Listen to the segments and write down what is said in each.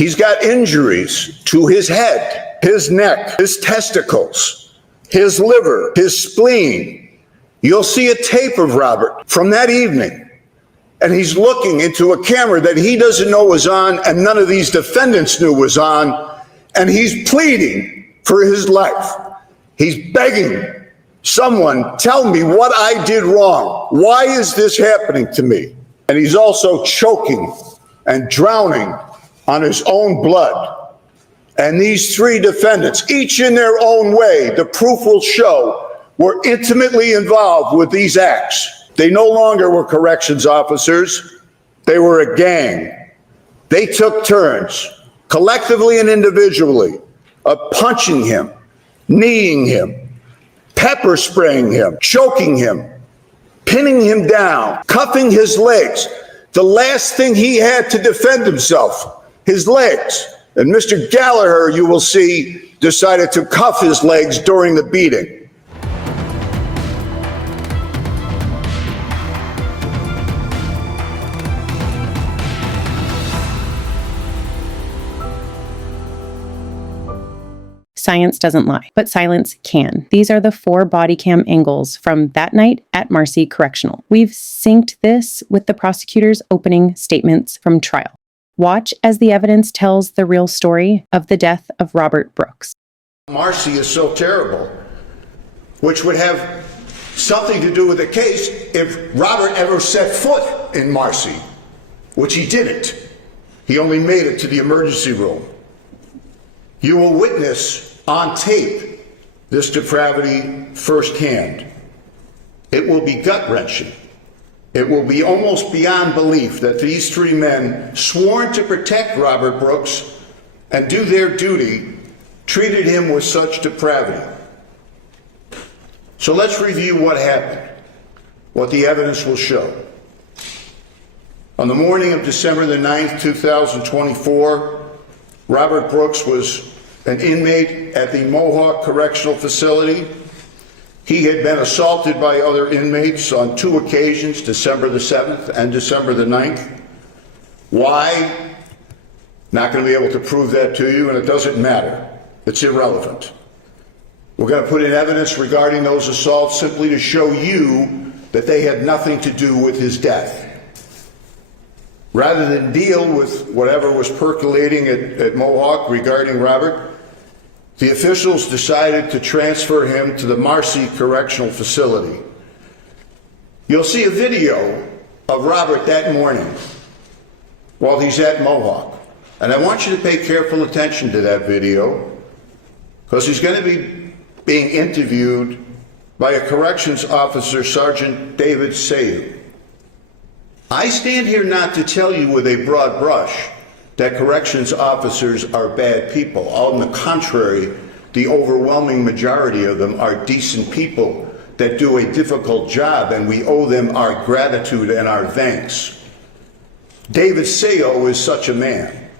He's got injuries to his head, his neck, his testicles, his liver, his spleen. You'll see a tape of Robert from that evening, and he's looking into a camera that he doesn't know was on and none of these defendants knew was on, and he's pleading for his life. He's begging someone, tell me what I did wrong. Why is this happening to me? And he's also choking and drowning on his own blood. And these three defendants, each in their own way, the proof will show, were intimately involved with these acts. They no longer were corrections officers. They were a gang. They took turns, collectively and individually, of punching him, kneeing him, pepper spraying him, choking him, pinning him down, cuffing his legs. The last thing he had to defend himself, his legs. And Mr. Gallagher, you will see, decided to cuff his legs during the beating. Science doesn't lie, but silence can. These are the 4 body cam angles from that night at Marcy Correctional. We've synced this with the prosecutor's opening statements from trial. Watch as the evidence tells the real story of the death of Robert Brooks. Marcy is so terrible, which would have something to do with the case if Robert ever set foot in Marcy, which he didn't. He only made it to the emergency room. You will witness on tape this depravity firsthand. It will be gut-wrenching. It will be almost beyond belief that these 3 men, sworn to protect Robert Brooks and do their duty, treated him with such depravity. So let's review what happened, what the evidence will show. On the morning of December the 9th, 2024, Robert Brooks was an inmate at the Mohawk Correctional Facility. He had been assaulted by other inmates on 2 occasions, December the 7th and December the 9th. Why? Not going to be able to prove that to you, and it doesn't matter. It's irrelevant. We're going to put in evidence regarding those assaults simply to show you that they had nothing to do with his death. Rather than deal with whatever was percolating at Mohawk regarding Robert, the officials decided to transfer him to the Marcy Correctional Facility. You'll see a video of Robert that morning while he's at Mohawk. And I want you to pay careful attention to that video, because he's going to be being interviewed by a corrections officer, Sergeant David Sayu. I stand here not to tell you with a broad brush that corrections officers are bad people. On the contrary, the overwhelming majority of them are decent people that do a difficult job, and we owe them our gratitude and our thanks. David Sayu is such a man.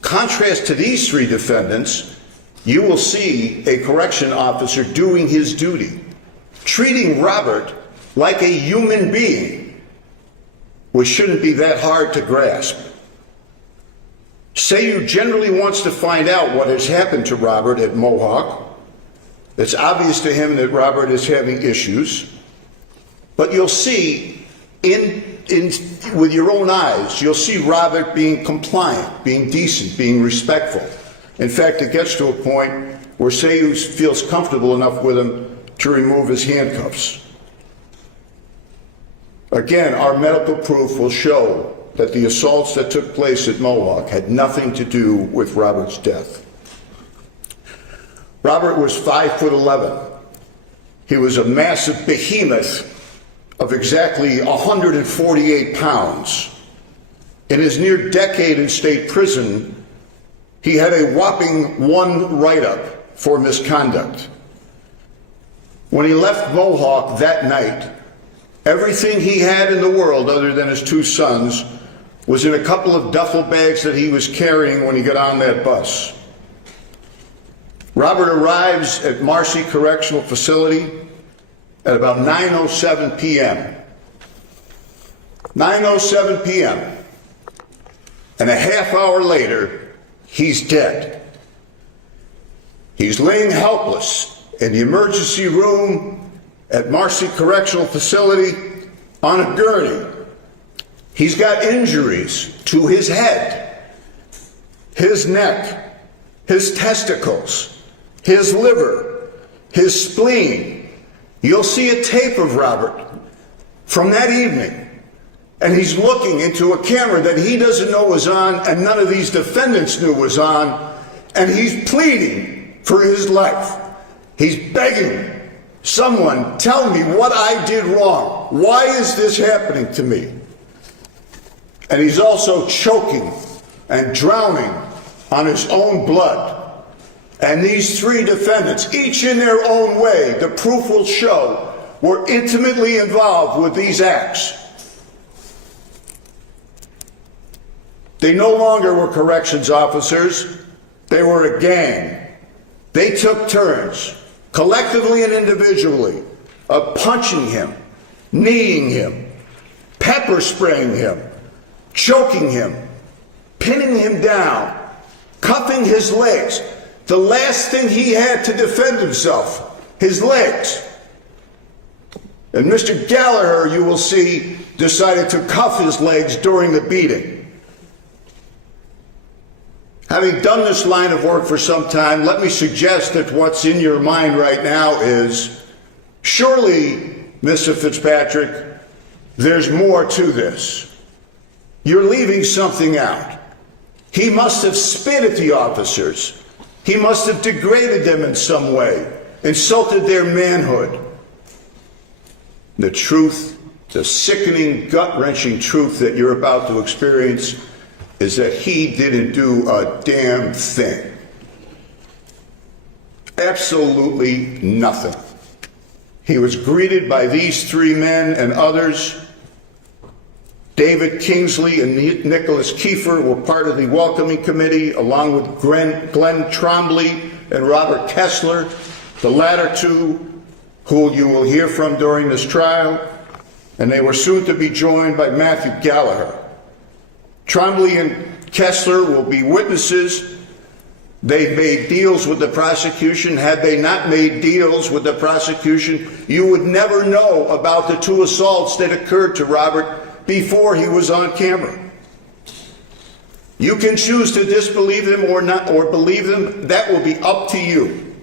Contrast to these 3 defendants, you will see a correction officer doing his duty, treating Robert like a human being, which shouldn't be that hard to grasp. Sayu generally wants to find out what has happened to Robert at Mohawk. It's obvious to him that Robert is having issues, but you'll see with your own eyes, you'll see Robert being compliant, being decent, being respectful. In fact, it gets to a point where Sayu feels comfortable enough with him to remove his handcuffs. Again, our medical proof will show that the assaults that took place at Mohawk had nothing to do with Robert's death. Robert was 5'11". He was a massive behemoth of exactly 148 pounds. In his near decade in state prison, he had a whopping 1 write-up for misconduct. When he left Mohawk that night, everything he had in the world other than his 2 sons was in a couple of duffel bags that he was carrying when he got on that bus. Robert arrives at Marcy Correctional Facility at about 9:07 p.m. 9:07 p.m. and a half hour later, he's dead. He's laying helpless in the emergency room at Marcy Correctional Facility on a gurney. He's got injuries to his head, his neck, his testicles, his liver, his spleen. You'll see a tape of Robert from that evening. And he's looking into a camera that he doesn't know was on and none of these defendants knew was on. And he's pleading for his life. He's begging, someone tell me what I did wrong. Why is this happening to me? And he's also choking and drowning on his own blood. And these three defendants, each in their own way, the proof will show, were intimately involved with these acts. They no longer were corrections officers. They were a gang. They took turns, collectively and individually, of punching him, kneeing him, pepper spraying him, choking him, pinning him down, cuffing his legs. The last thing he had to defend himself, his legs. And Mr. Gallagher, you will see, decided to cuff his legs during the beating. Having done this line of work for some time, let me suggest that what's in your mind right now is, surely, Mr. Fitzpatrick, there's more to this. You're leaving something out. He must have spit at the officers. He must have degraded them in some way, insulted their manhood. The truth, the sickening, gut-wrenching truth that you're about to experience is that he didn't do a damn thing. Absolutely nothing. He was greeted by these three men and others. David Kingsley and Nicholas Kieffer were part of the welcoming committee, along with Glenn Trombley and Robert Kessler, the latter two who you will hear from during this trial, and they were soon to be joined by Mathew Gallagher. Trombley and Kessler will be witnesses. They made deals with the prosecution. Had they not made deals with the prosecution, you would never know about the two assaults that occurred to Robert before he was on camera. You can choose to disbelieve them or not, or believe them. That will be up to you.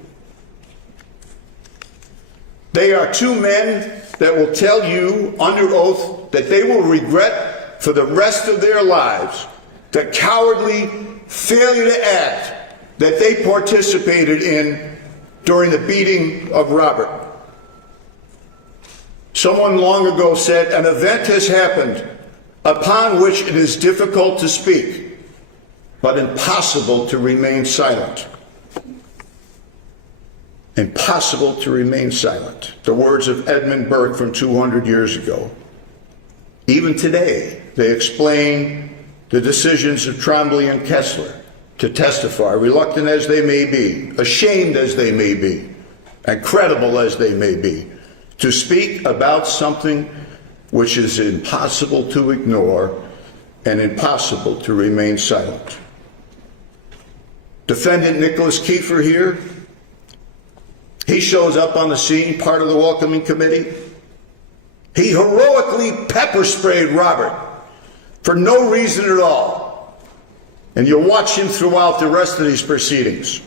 They are two men that will tell you under oath that they will regret for the rest of their lives the cowardly failure to act that they participated in during the beating of Robert. Someone long ago said, an event has happened upon which it is difficult to speak, but impossible to remain silent. Impossible to remain silent. The words of Edmund Burke from 200 years ago. Even today, they explain the decisions of Trombley and Kessler to testify, reluctant as they may be, ashamed as they may be, and credible as they may be, to speak about something which is impossible to ignore and impossible to remain silent. Defendant Nicholas Kieffer here, he shows up on the scene, part of the welcoming committee. He heroically pepper sprayed Robert for no reason at all. And you'll watch him throughout the rest of these proceedings.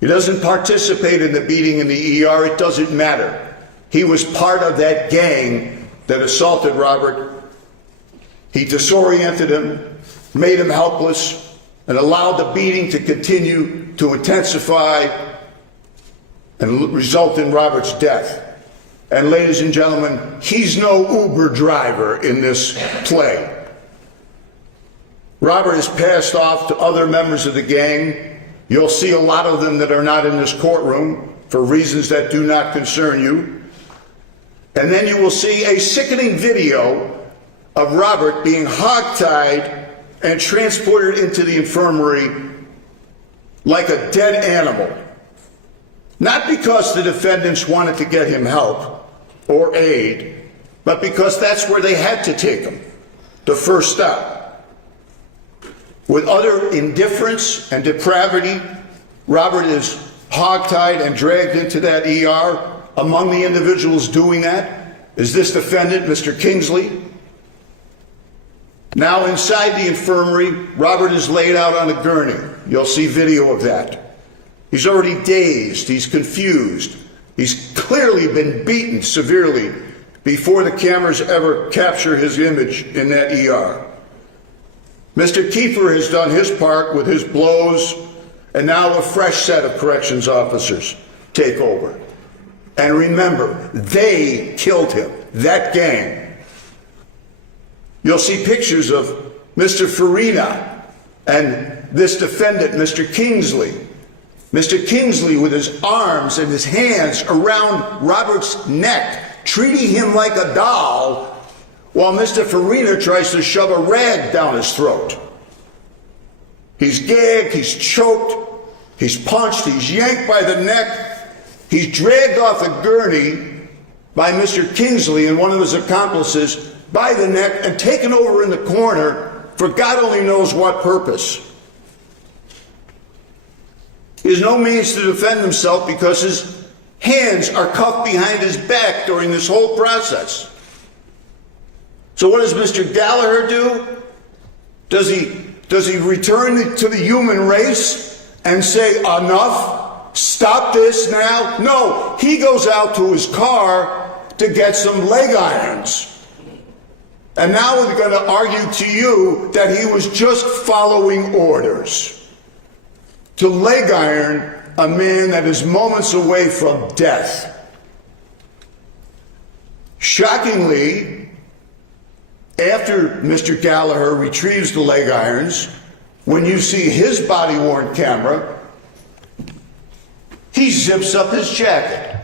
He doesn't participate in the beating in the ER. It doesn't matter. He was part of that gang that assaulted Robert. He disoriented him, made him helpless, and allowed the beating to continue to intensify and result in Robert's death. And ladies and gentlemen, he's no Uber driver in this play. Robert is passed off to other members of the gang. You'll see a lot of them that are not in this courtroom for reasons that do not concern you. And then you will see a sickening video of Robert being hogtied and transported into the infirmary like a dead animal. Not because the defendants wanted to get him help or aid, but because that's where they had to take him, the first stop. With utter indifference and depravity, Robert is hogtied and dragged into that ER. Among the individuals doing that is this defendant, Mr. Kingsley. Now inside the infirmary, Robert is laid out on a gurney. You'll see video of that. He's already dazed, he's confused. He's clearly been beaten severely before the cameras ever capture his image in that ER. Mr. Kieffer has done his part with his blows, and now a fresh set of corrections officers take over. And remember, they killed him, that gang. You'll see pictures of Mr. Farina and this defendant, Mr. Kingsley. Mr. Kingsley with his arms and his hands around Robert's neck, treating him like a doll, while Mr. Farina tries to shove a rag down his throat. He's gagged, he's choked, he's punched, he's yanked by the neck. He's dragged off a gurney by Mr. Kingsley and one of his accomplices by the neck and taken over in the corner for God only knows what purpose. He has no means to defend himself because his hands are cuffed behind his back during this whole process. So what does Mr. Gallagher do? Does he return to the human race and say, enough? Stop this now? No, he goes out to his car to get some leg irons. And now we're going to argue to you that he was just following orders to leg iron a man that is moments away from death. Shockingly, after Mr. Gallagher retrieves the leg irons, when you see his body-worn camera, he zips up his jacket.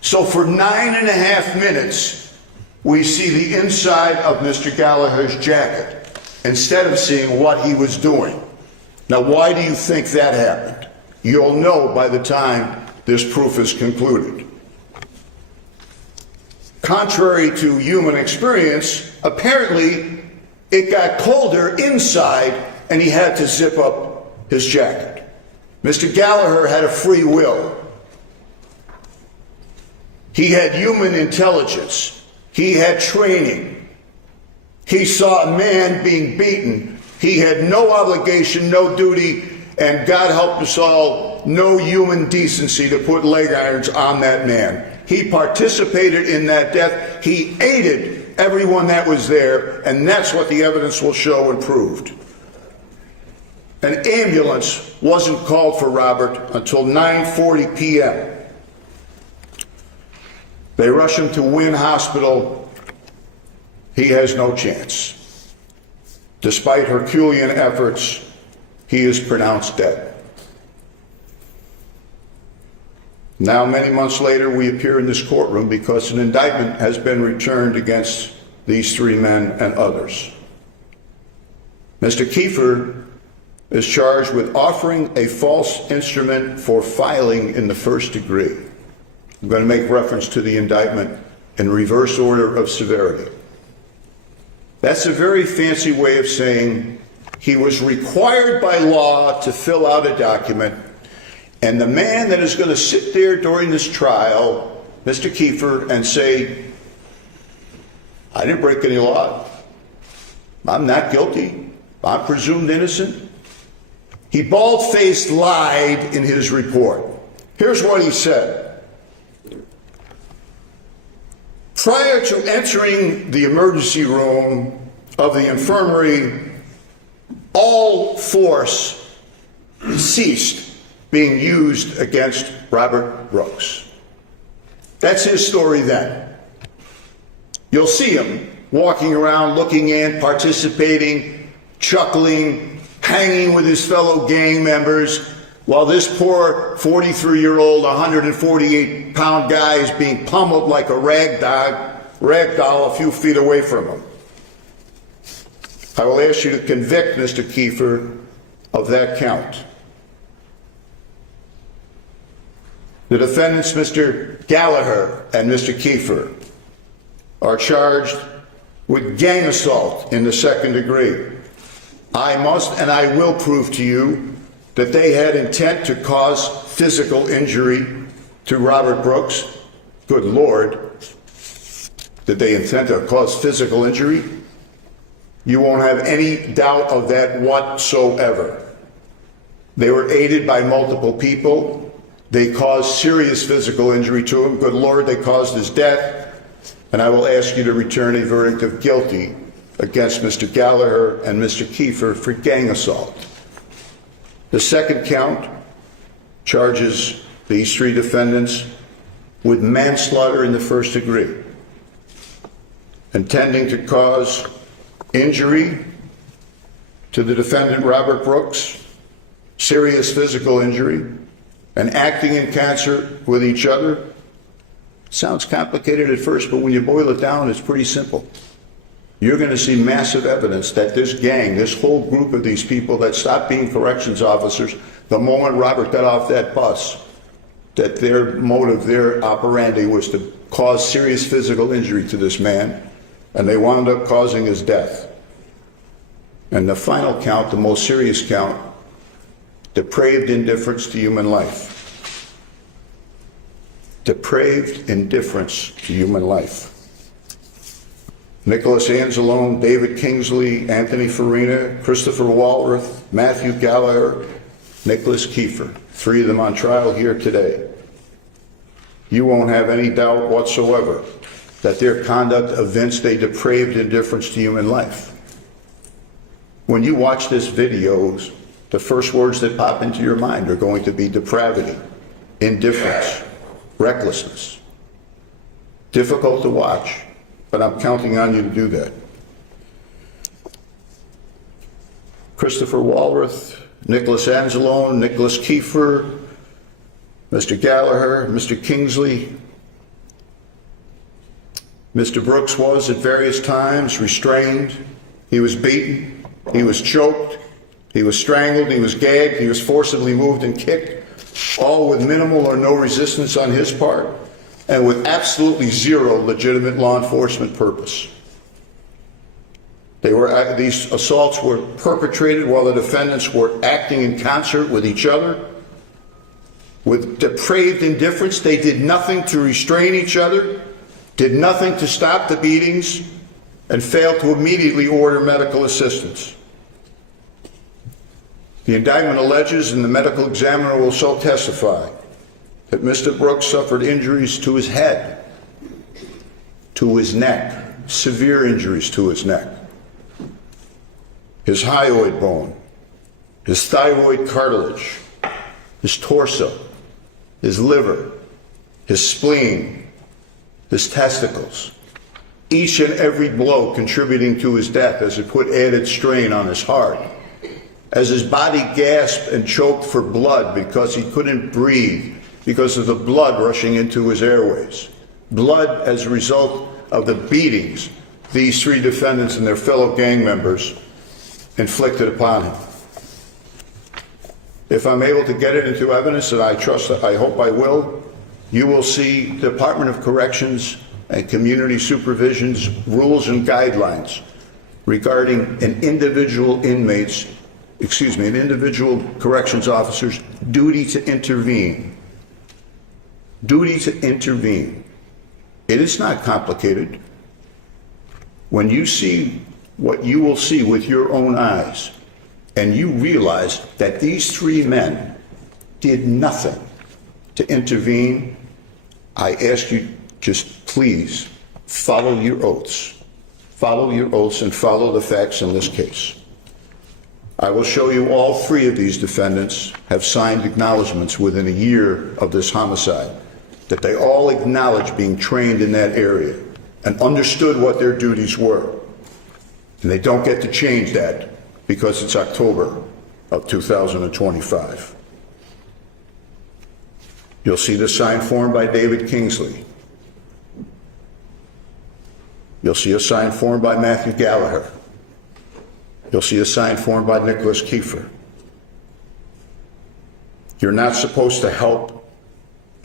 So for 9.5 minutes, we see the inside of Mr. Gallagher's jacket instead of seeing what he was doing. Now, why do you think that happened? You'll know by the time this proof is concluded. Contrary to human experience, apparently it got colder inside and he had to zip up his jacket. Mr. Gallagher had a free will. He had human intelligence. He had training. He saw a man being beaten. He had no obligation, no duty, and God help us all, no human decency to put leg irons on that man. He participated in that death. He aided everyone that was there, and that's what the evidence will show and proved. An ambulance wasn't called for Robert until 9:40 p.m. They rush him to Wynn Hospital. He has no chance. Despite Herculean efforts, he is pronounced dead. Now, many months later, we appear in this courtroom because an indictment has been returned against these three men and others. Mr. Kieffer is charged with offering a false instrument for filing in the first degree. I'm going to make reference to the indictment in reverse order of severity. That's a very fancy way of saying he was required by law to fill out a document, and the man that is going to sit there during this trial, Mr. Kieffer, and say, I didn't break any law. I'm not guilty. I'm presumed innocent. He bald-faced lied in his report. Here's what he said. Prior to entering the emergency room of the infirmary, all force ceased being used against Robert Brooks. That's his story then. You'll see him walking around, looking in, participating, chuckling, hanging with his fellow gang members, while this poor 43-year-old, 148-pound guy is being pummeled like a rag doll a few feet away from him. I will ask you to convict Mr. Kieffer of that count. The defendants, Mr. Gallagher and Mr. Kieffer, are charged with gang assault in the second degree. I must and I will prove to you that they had intent to cause physical injury to Robert Brooks. Good Lord. Did they intend to cause physical injury? You won't have any doubt of that whatsoever. They were aided by multiple people. They caused serious physical injury to him. Good Lord, they caused his death. And I will ask you to return a verdict of guilty against Mr. Gallagher and Mr. Kieffer for gang assault. The second count charges these three defendants with manslaughter in the first degree, intending to cause injury to the defendant Robert Brooks, serious physical injury, and acting in concert with each other. Sounds complicated at first, but when you boil it down, it's pretty simple. You're going to see massive evidence that this gang, this whole group of these people that stopped being corrections officers the moment Robert got off that bus, that their motive, their operandi was to cause serious physical injury to this man, and they wound up causing his death. And the final count, the most serious count, depraved indifference to human life. Depraved indifference to human life. Nicholas Anzalone, David Kingsley, Anthony Farina, Christopher Walworth, Mathew Gallagher, Nicholas Kieffer. Three of them on trial here today. You won't have any doubt whatsoever that their conduct evinced a depraved indifference to human life. When you watch this video, the first words that pop into your mind are going to be depravity, indifference, recklessness. Difficult to watch, but I'm counting on you to do that. Christopher Walworth, Nicholas Anzalone, Nicholas Kieffer, Mr. Gallagher, Mr. Kingsley. Mr. Brooks was at various times restrained. He was beaten. He was choked. He was strangled. He was gagged. He was forcibly moved and kicked, all with minimal or no resistance on his part and with absolutely zero legitimate law enforcement purpose. These assaults were perpetrated while the defendants were acting in concert with each other. With depraved indifference, they did nothing to restrain each other, did nothing to stop the beatings, and failed to immediately order medical assistance. The indictment alleges, and the medical examiner will so testify, that Mr. Brooks suffered injuries to his head, to his neck, severe injuries to his neck, his hyoid bone, his thyroid cartilage, his torso, his liver, his spleen, his testicles. Each and every blow contributing to his death as it put added strain on his heart, as his body gasped and choked for blood because he couldn't breathe because of the blood rushing into his airways. Blood as a result of the beatings these three defendants and their fellow gang members inflicted upon him. If I'm able to get it into evidence, and I trust that I hope I will, you will see Department of Corrections and Community Supervision's rules and guidelines regarding an individual corrections officer's duty to intervene. Duty to intervene. It is not complicated. When you see what you will see with your own eyes, and you realize that these three men did nothing to intervene, I ask you just please follow your oaths. Follow your oaths and follow the facts in this case. I will show you all three of these defendants have signed acknowledgments within a year of this homicide, that they all acknowledged being trained in that area and understood what their duties were. And they don't get to change that because it's October of 2025. You'll see the signed form by David Kingsley. You'll see a signed form by Mathew Gallagher. You'll see a signed form by Nicholas Kieffer. You're not supposed to help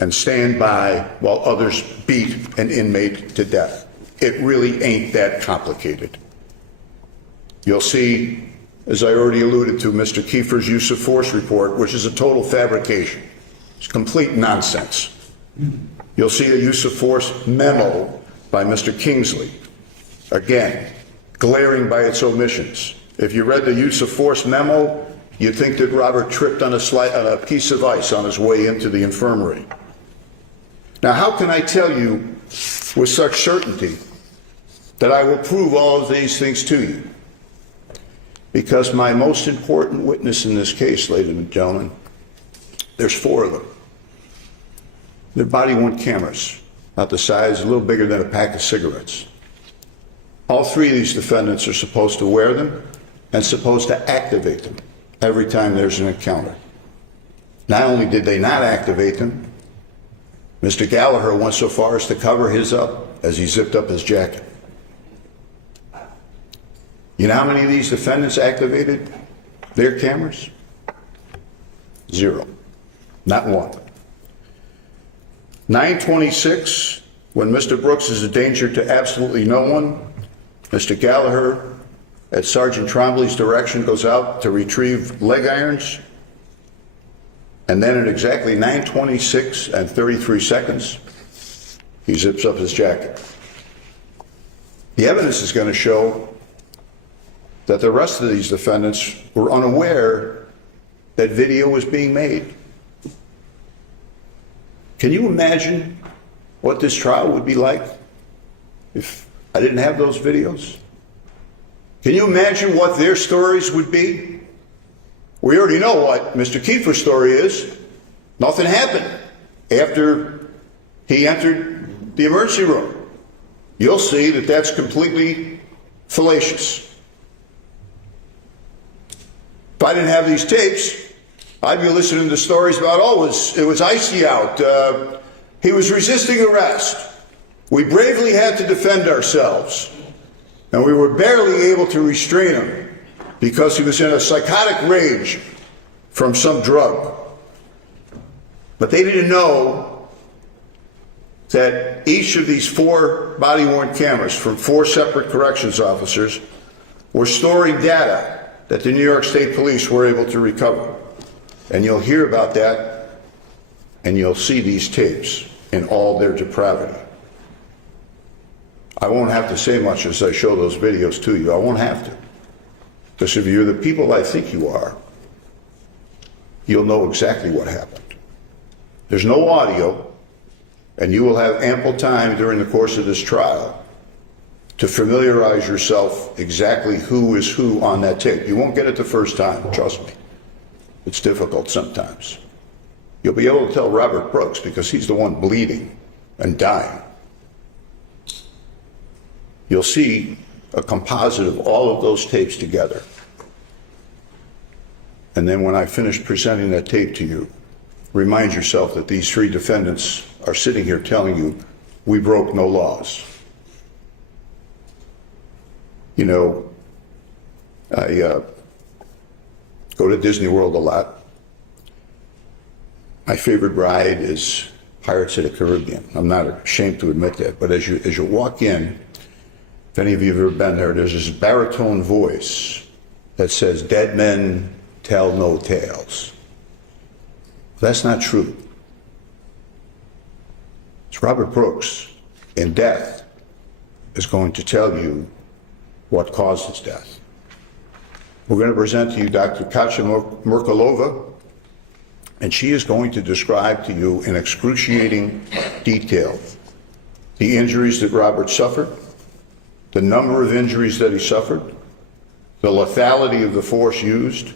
and stand by while others beat an inmate to death. It really ain't that complicated. You'll see as I already alluded to, Mr. Kieffer's use of force report, which is a total fabrication. It's complete nonsense. You'll see a use of force memo by Mr. Kingsley. Again, glaring by its omissions. If you read the use of force memo, you'd think that Robert tripped on a piece of ice on his way into the infirmary. Now, how can I tell you with such certainty that I will prove all of these things to you? Because my most important witness in this case, ladies and gentlemen, there's 4 of them. They're body-worn cameras, about the size, a little bigger than a pack of cigarettes. All 3 of these defendants are supposed to wear them and supposed to activate them every time there's an encounter. Not only did they not activate them, Mr. Gallagher went so far as to cover his up as he zipped up his jacket. You know how many of these defendants activated their cameras? 0. Not one. 9/26, when Mr. Brooks is a danger to absolutely no one, Mr. Gallagher, at Sergeant Trombley's direction, goes out to retrieve leg irons, and then at exactly 9:26 and 33 seconds, he zips up his jacket. The evidence is going to show that the rest of these defendants were unaware that video was being made. Can you imagine what this trial would be like if I didn't have those videos? Can you imagine what their stories would be? We already know what Mr. Kieffer's story is. Nothing happened after he entered the emergency room. You'll see that that's completely fallacious. If I didn't have these tapes, I'd be listening to stories about, oh, it was icy out. He was resisting arrest. We bravely had to defend ourselves. And we were barely able to restrain him because he was in a psychotic rage from some drug. But they didn't know that each of these 4 body-worn cameras from 4 separate corrections officers were storing data that the New York State Police were able to recover. And you'll hear about that, and you'll see these tapes in all their depravity. I won't have to say much as I show those videos to you. I won't have to. Because if you're the people I think you are, you'll know exactly what happened. There's no audio, and you will have ample time during the course of this trial to familiarize yourself exactly who is who on that tape. You won't get it the first time, trust me. It's difficult sometimes. You'll be able to tell Robert Brooks because he's the one bleeding and dying. You'll see a composite of all of those tapes together. And then when I finish presenting that tape to you, remind yourself that these 3 defendants are sitting here telling you, we broke no laws. You know, I go to Disney World a lot. My favorite ride is Pirates of the Caribbean. I'm not ashamed to admit that, but as you walk in, if any of you have ever been there, there's this baritone voice that says, dead men tell no tales. That's not true. It's Robert Brooks in death is going to tell you what caused his death. We're going to present to you Dr. Katya Merkulova, and she is going to describe to you in excruciating detail the injuries that Robert suffered, the number of injuries that he suffered, the lethality of the force used,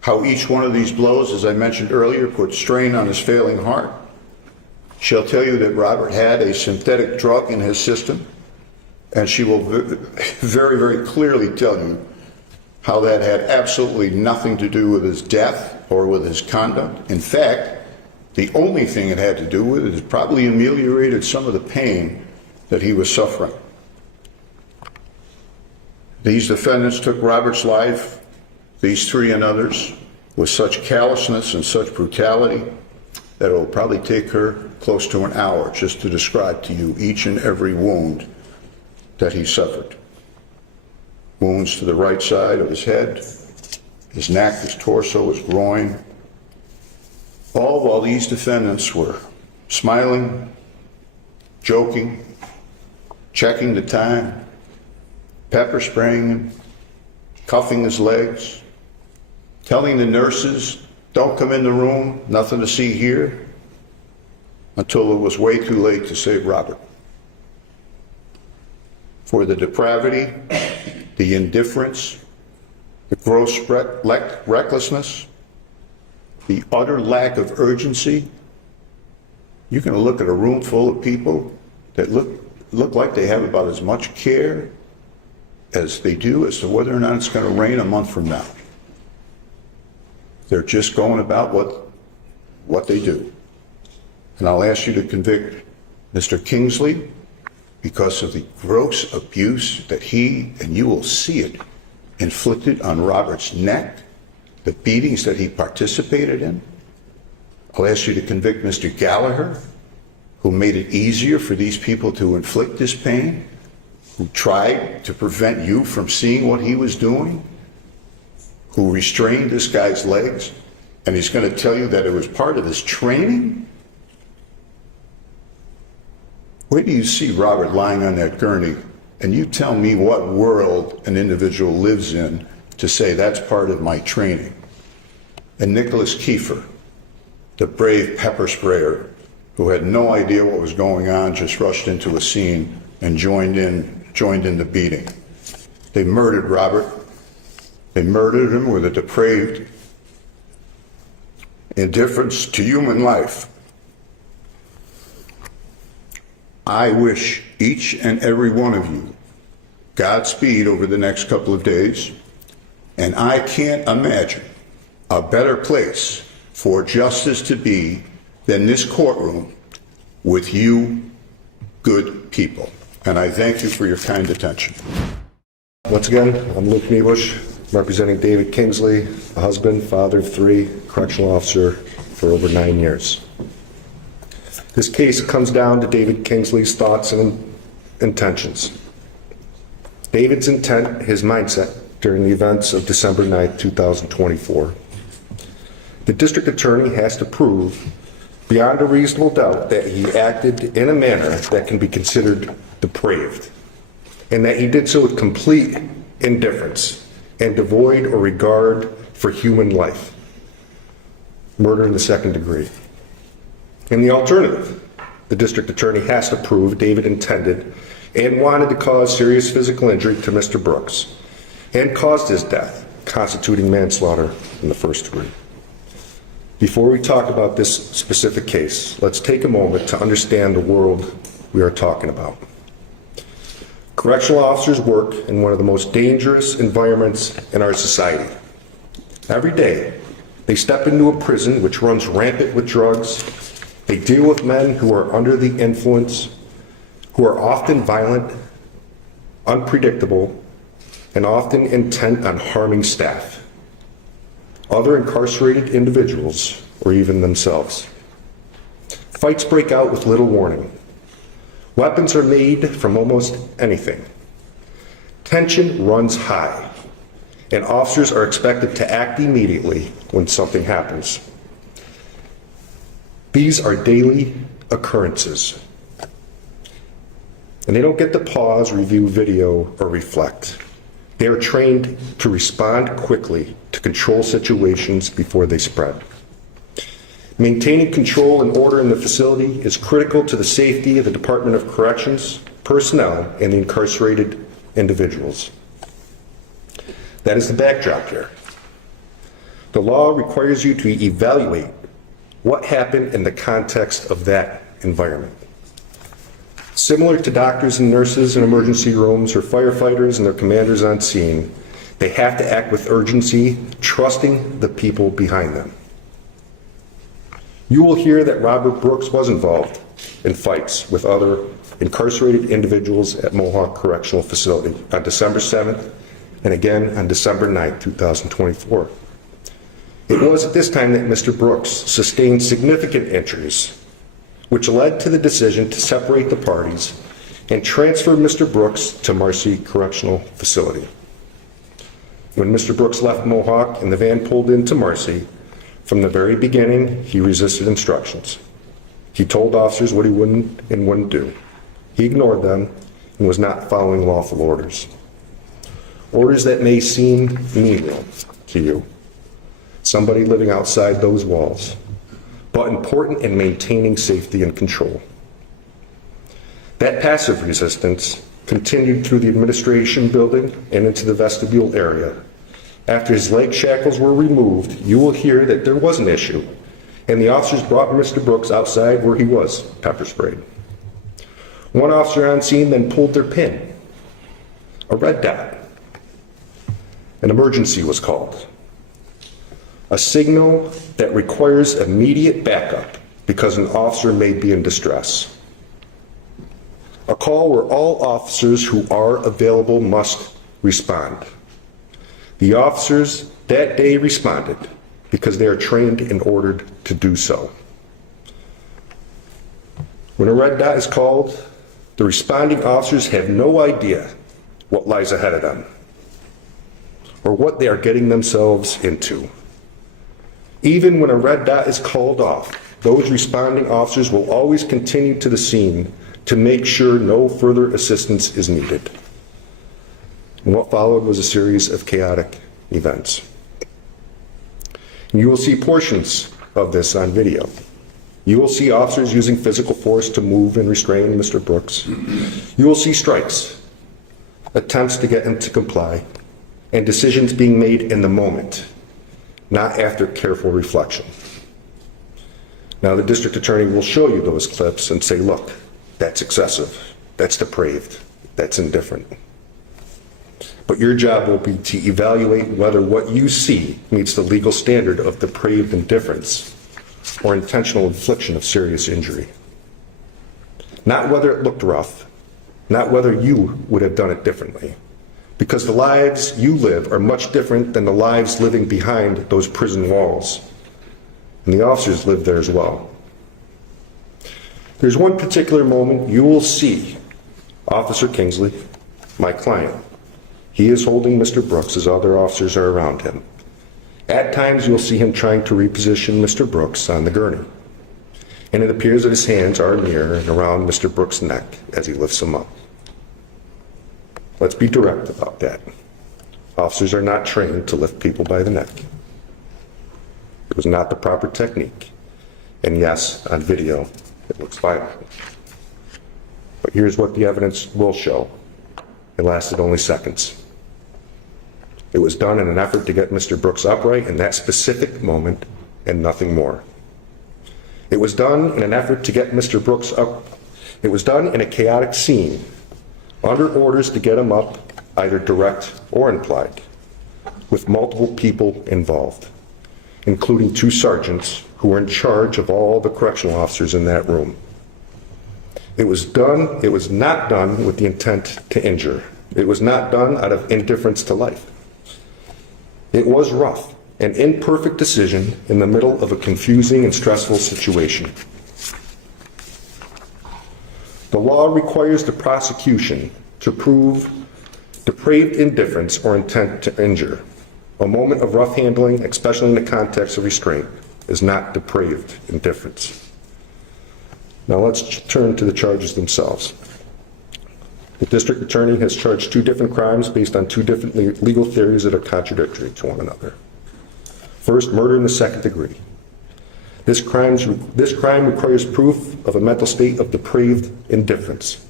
how each one of these blows, as I mentioned earlier, put strain on his failing heart. She'll tell you that Robert had a synthetic drug in his system, and she will very, very clearly tell you how that had absolutely nothing to do with his death or with his conduct. In fact, the only thing it had to do with it is probably ameliorated some of the pain that he was suffering. These defendants took Robert's life, these 3 and others, with such callousness and such brutality that it will probably take her close to an hour just to describe to you each and every wound that he suffered. Wounds to the right side of his head, his neck, his torso, his groin, all while these defendants were smiling, joking, checking the time, pepper spraying him, cuffing his legs, telling the nurses, don't come in the room, nothing to see here, until it was way too late to save Robert. For the depravity, the indifference, the gross recklessness, the utter lack of urgency, you can look at a room full of people that look like they have about as much care as they do as to whether or not it's going to rain a month from now. They're just going about what they do. And I'll ask you to convict Mr. Kingsley because of the gross abuse that he, and you will see it, inflicted on Robert's neck, the beatings that he participated in. I'll ask you to convict Mr. Gallagher, who made it easier for these people to inflict this pain, who tried to prevent you from seeing what he was doing, who restrained this guy's legs, and he's going to tell you that it was part of his training? Where do you see Robert lying on that gurney, and you tell me what world an individual lives in to say that's part of my training? And Nicholas Kieffer, the brave pepper sprayer who had no idea what was going on, just rushed into a scene and joined in the beating. They murdered Robert. They murdered him with a depraved indifference to human life. I wish each and every one of you Godspeed over the next couple of days, and I can't imagine a better place for justice to be than this courtroom with you good people. And I thank you for your kind attention. Once again, I'm Luke Niebusch, representing David Kingsley, a husband, father of 3, correctional officer for over 9 years. This case comes down to David Kingsley's thoughts and intentions. David's intent, his mindset during the events of December 9th, 2024. The district attorney has to prove beyond a reasonable doubt that he acted in a manner that can be considered depraved, and that he did so with complete indifference and devoid or regard for human life. Murder in the second degree. In the alternative, the district attorney has to prove David intended and wanted to cause serious physical injury to Mr. Brooks and caused his death, constituting manslaughter in the first degree. Before we talk about this specific case, let's take a moment to understand the world we are talking about. Correctional officers work in one of the most dangerous environments in our society. Every day, they step into a prison which runs rampant with drugs. They deal with men who are under the influence, who are often violent, unpredictable, and often intent on harming staff, other incarcerated individuals, or even themselves. Fights break out with little warning. Weapons are made from almost anything. Tension runs high, and officers are expected to act immediately when something happens. These are daily occurrences, and they don't get to pause, review video, or reflect. They are trained to respond quickly to control situations before they spread. Maintaining control and order in the facility is critical to the safety of the Department of Corrections, personnel, and the incarcerated individuals. That is the backdrop here. The law requires you to evaluate what happened in the context of that environment. Similar to doctors and nurses in emergency rooms or firefighters and their commanders on scene, they have to act with urgency, trusting the people behind them. You will hear that Robert Brooks was involved in fights with other incarcerated individuals at Mohawk Correctional Facility on December 7th and again on December 9th, 2024. It was at this time that Mr. Brooks sustained significant injuries, which led to the decision to separate the parties and transfer Mr. Brooks to Marcy Correctional Facility. When Mr. Brooks left Mohawk and the van pulled into Marcy, from the very beginning, he resisted instructions. He told officers what he wouldn't and wouldn't do. He ignored them and was not following lawful orders. Orders that may seem menial to you, somebody living outside those walls, but important in maintaining safety and control. That passive resistance continued through the administration building and into the vestibule area. After his leg shackles were removed, you will hear that there was an issue, and the officers brought Mr. Brooks outside where he was pepper sprayed. One officer on scene then pulled their pin, a red dot. An emergency was called, a signal that requires immediate backup because an officer may be in distress. A call where all officers who are available must respond. The officers that day responded because they are trained and ordered to do so. When a red dot is called, the responding officers have no idea what lies ahead of them or what they are getting themselves into. Even when a red dot is called off, those responding officers will always continue to the scene to make sure no further assistance is needed. And what followed was a series of chaotic events. And you will see portions of this on video. You will see officers using physical force to move and restrain Mr. Brooks. You will see strikes, attempts to get him to comply, and decisions being made in the moment, not after careful reflection. Now, the district attorney will show you those clips and say, look, that's excessive, that's depraved, that's indifferent. But your job will be to evaluate whether what you see meets the legal standard of depraved indifference or intentional infliction of serious injury. Not whether it looked rough, not whether you would have done it differently, because the lives you live are much different than the lives living behind those prison walls, and the officers live there as well. There's one particular moment you will see Officer Kingsley, my client. He is holding Mr. Brooks as other officers are around him. At times you'll see him trying to reposition Mr. Brooks on the gurney, and it appears that his hands are near and around Mr. Brooks' neck as he lifts him up. Let's be direct about that. Officers are not trained to lift people by the neck. It was not the proper technique, and yes, on video, it looks violent. But here's what the evidence will show. It lasted only seconds. It was done in an effort to get Mr. Brooks upright in that specific moment and nothing more. It was done in an effort to get Mr. Brooks up. It was done in a chaotic scene, under orders to get him up, either direct or implied, with multiple people involved, including 2 sergeants who were in charge of all the correctional officers in that room. It was not done with the intent to injure. It was not done out of indifference to life. It was rough, an imperfect decision in the middle of a confusing and stressful situation. The law requires the prosecution to prove depraved indifference or intent to injure. A moment of rough handling, especially in the context of restraint, is not depraved indifference. Now let's turn to the charges themselves. The district attorney has charged 2 different crimes based on 2 different legal theories that are contradictory to one another. First, murder in the 2nd degree. This crime requires proof of a mental state of depraved indifference,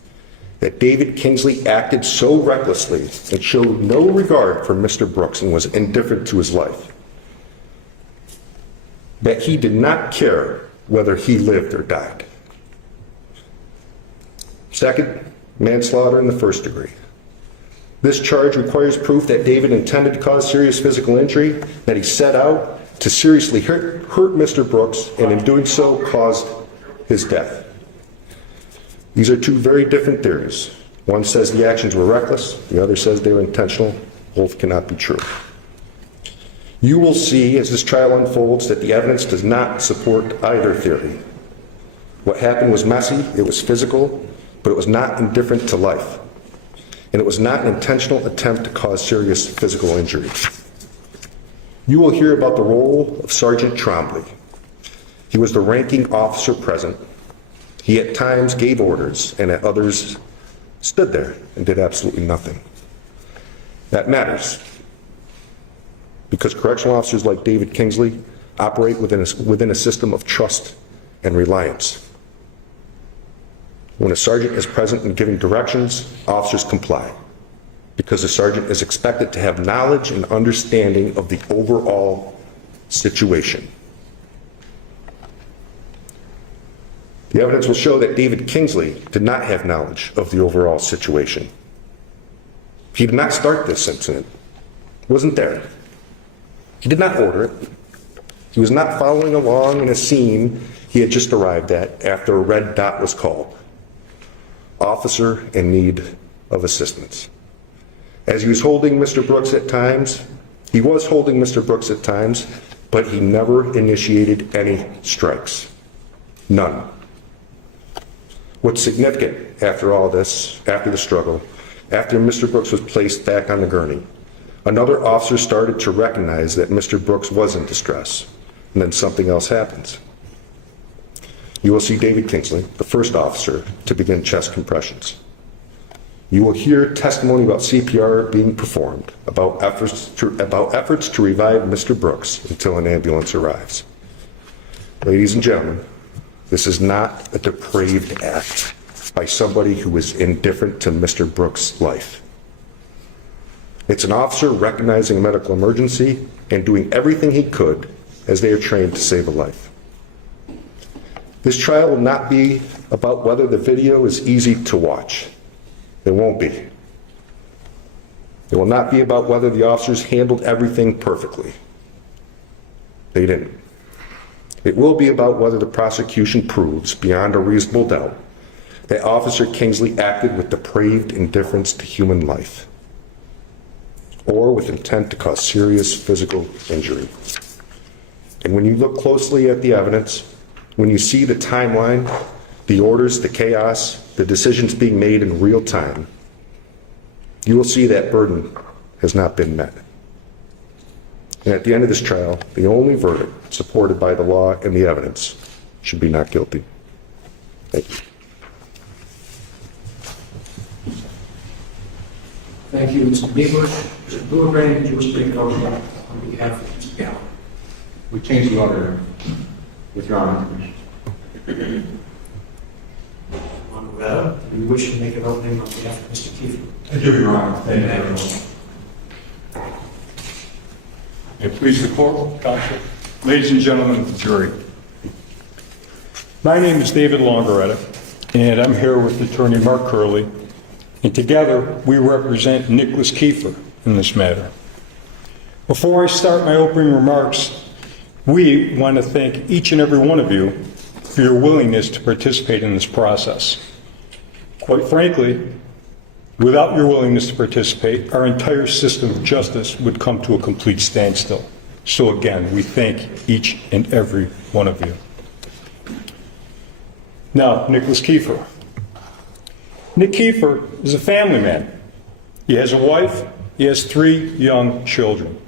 that David Kingsley acted so recklessly and showed no regard for Mr. Brooks and was indifferent to his life, that he did not care whether he lived or died. Second, manslaughter in the 1st degree. This charge requires proof that David intended to cause serious physical injury, that he set out to seriously hurt Mr. Brooks, and in doing so caused his death. These are 2 very different theories. One says the actions were reckless, the other says they were intentional. Both cannot be true. You will see as this trial unfolds that the evidence does not support either theory. What happened was messy, it was physical, but it was not indifferent to life. And it was not an intentional attempt to cause serious physical injury. You will hear about the role of Sergeant Trombley. He was the ranking officer present. He at times gave orders and at others stood there and did absolutely nothing. That matters because correctional officers like David Kingsley operate within a system of trust and reliance. When a sergeant is present and giving directions, officers comply because the sergeant is expected to have knowledge and understanding of the overall situation. The evidence will show that David Kingsley did not have knowledge of the overall situation. He did not start this incident. Wasn't there. He did not order it. He was not following along in a scene he had just arrived at after a red dot was called. Officer in need of assistance. As he was holding Mr. Brooks at times, but he never initiated any strikes. None. What's significant after all this, after the struggle, after Mr. Brooks was placed back on the gurney, another officer started to recognize that Mr. Brooks was in distress, and then something else happens. You will see David Kingsley, the first officer, to begin chest compressions. You will hear testimony about CPR being performed, about efforts to revive Mr. Brooks until an ambulance arrives. Ladies and gentlemen, this is not a depraved act by somebody who is indifferent to Mr. Brooks' life. It's an officer recognizing a medical emergency and doing everything he could as they are trained to save a life. This trial will not be about whether the video is easy to watch. It won't be. It will not be about whether the officers handled everything perfectly. They didn't. It will be about whether the prosecution proves beyond a reasonable doubt that Officer Kingsley acted with depraved indifference to human life or with intent to cause serious physical injury. And when you look closely at the evidence, when you see the timeline, the orders, the chaos, the decisions being made in real time, you will see that burden has not been met. And at the end of this trial, the only verdict supported by the law and the evidence should be not guilty. Thank you. Thank you, Mr. Beaver. Mr. Bluegrain, did you wish to take it over on behalf of Mr. Gallagher? We changed the order, with your honor. On Loretta, do you wish to make an opening on behalf of Mr. Kieffer? I do, your honor. Thank you. May it please the court, counsel, ladies and gentlemen of the jury. My name is David Longaretta, and I'm here with attorney Mark Curley, and together we represent Nicholas Kieffer in this matter. Before I start my opening remarks, we want to thank each and every one of you for your willingness to participate in this process. Quite frankly, without your willingness to participate, our entire system of justice would come to a complete standstill. So again, we thank each and every one of you. Now, Nicholas Kieffer. Nick Kieffer is a family man. He has a wife, he has 3 young children.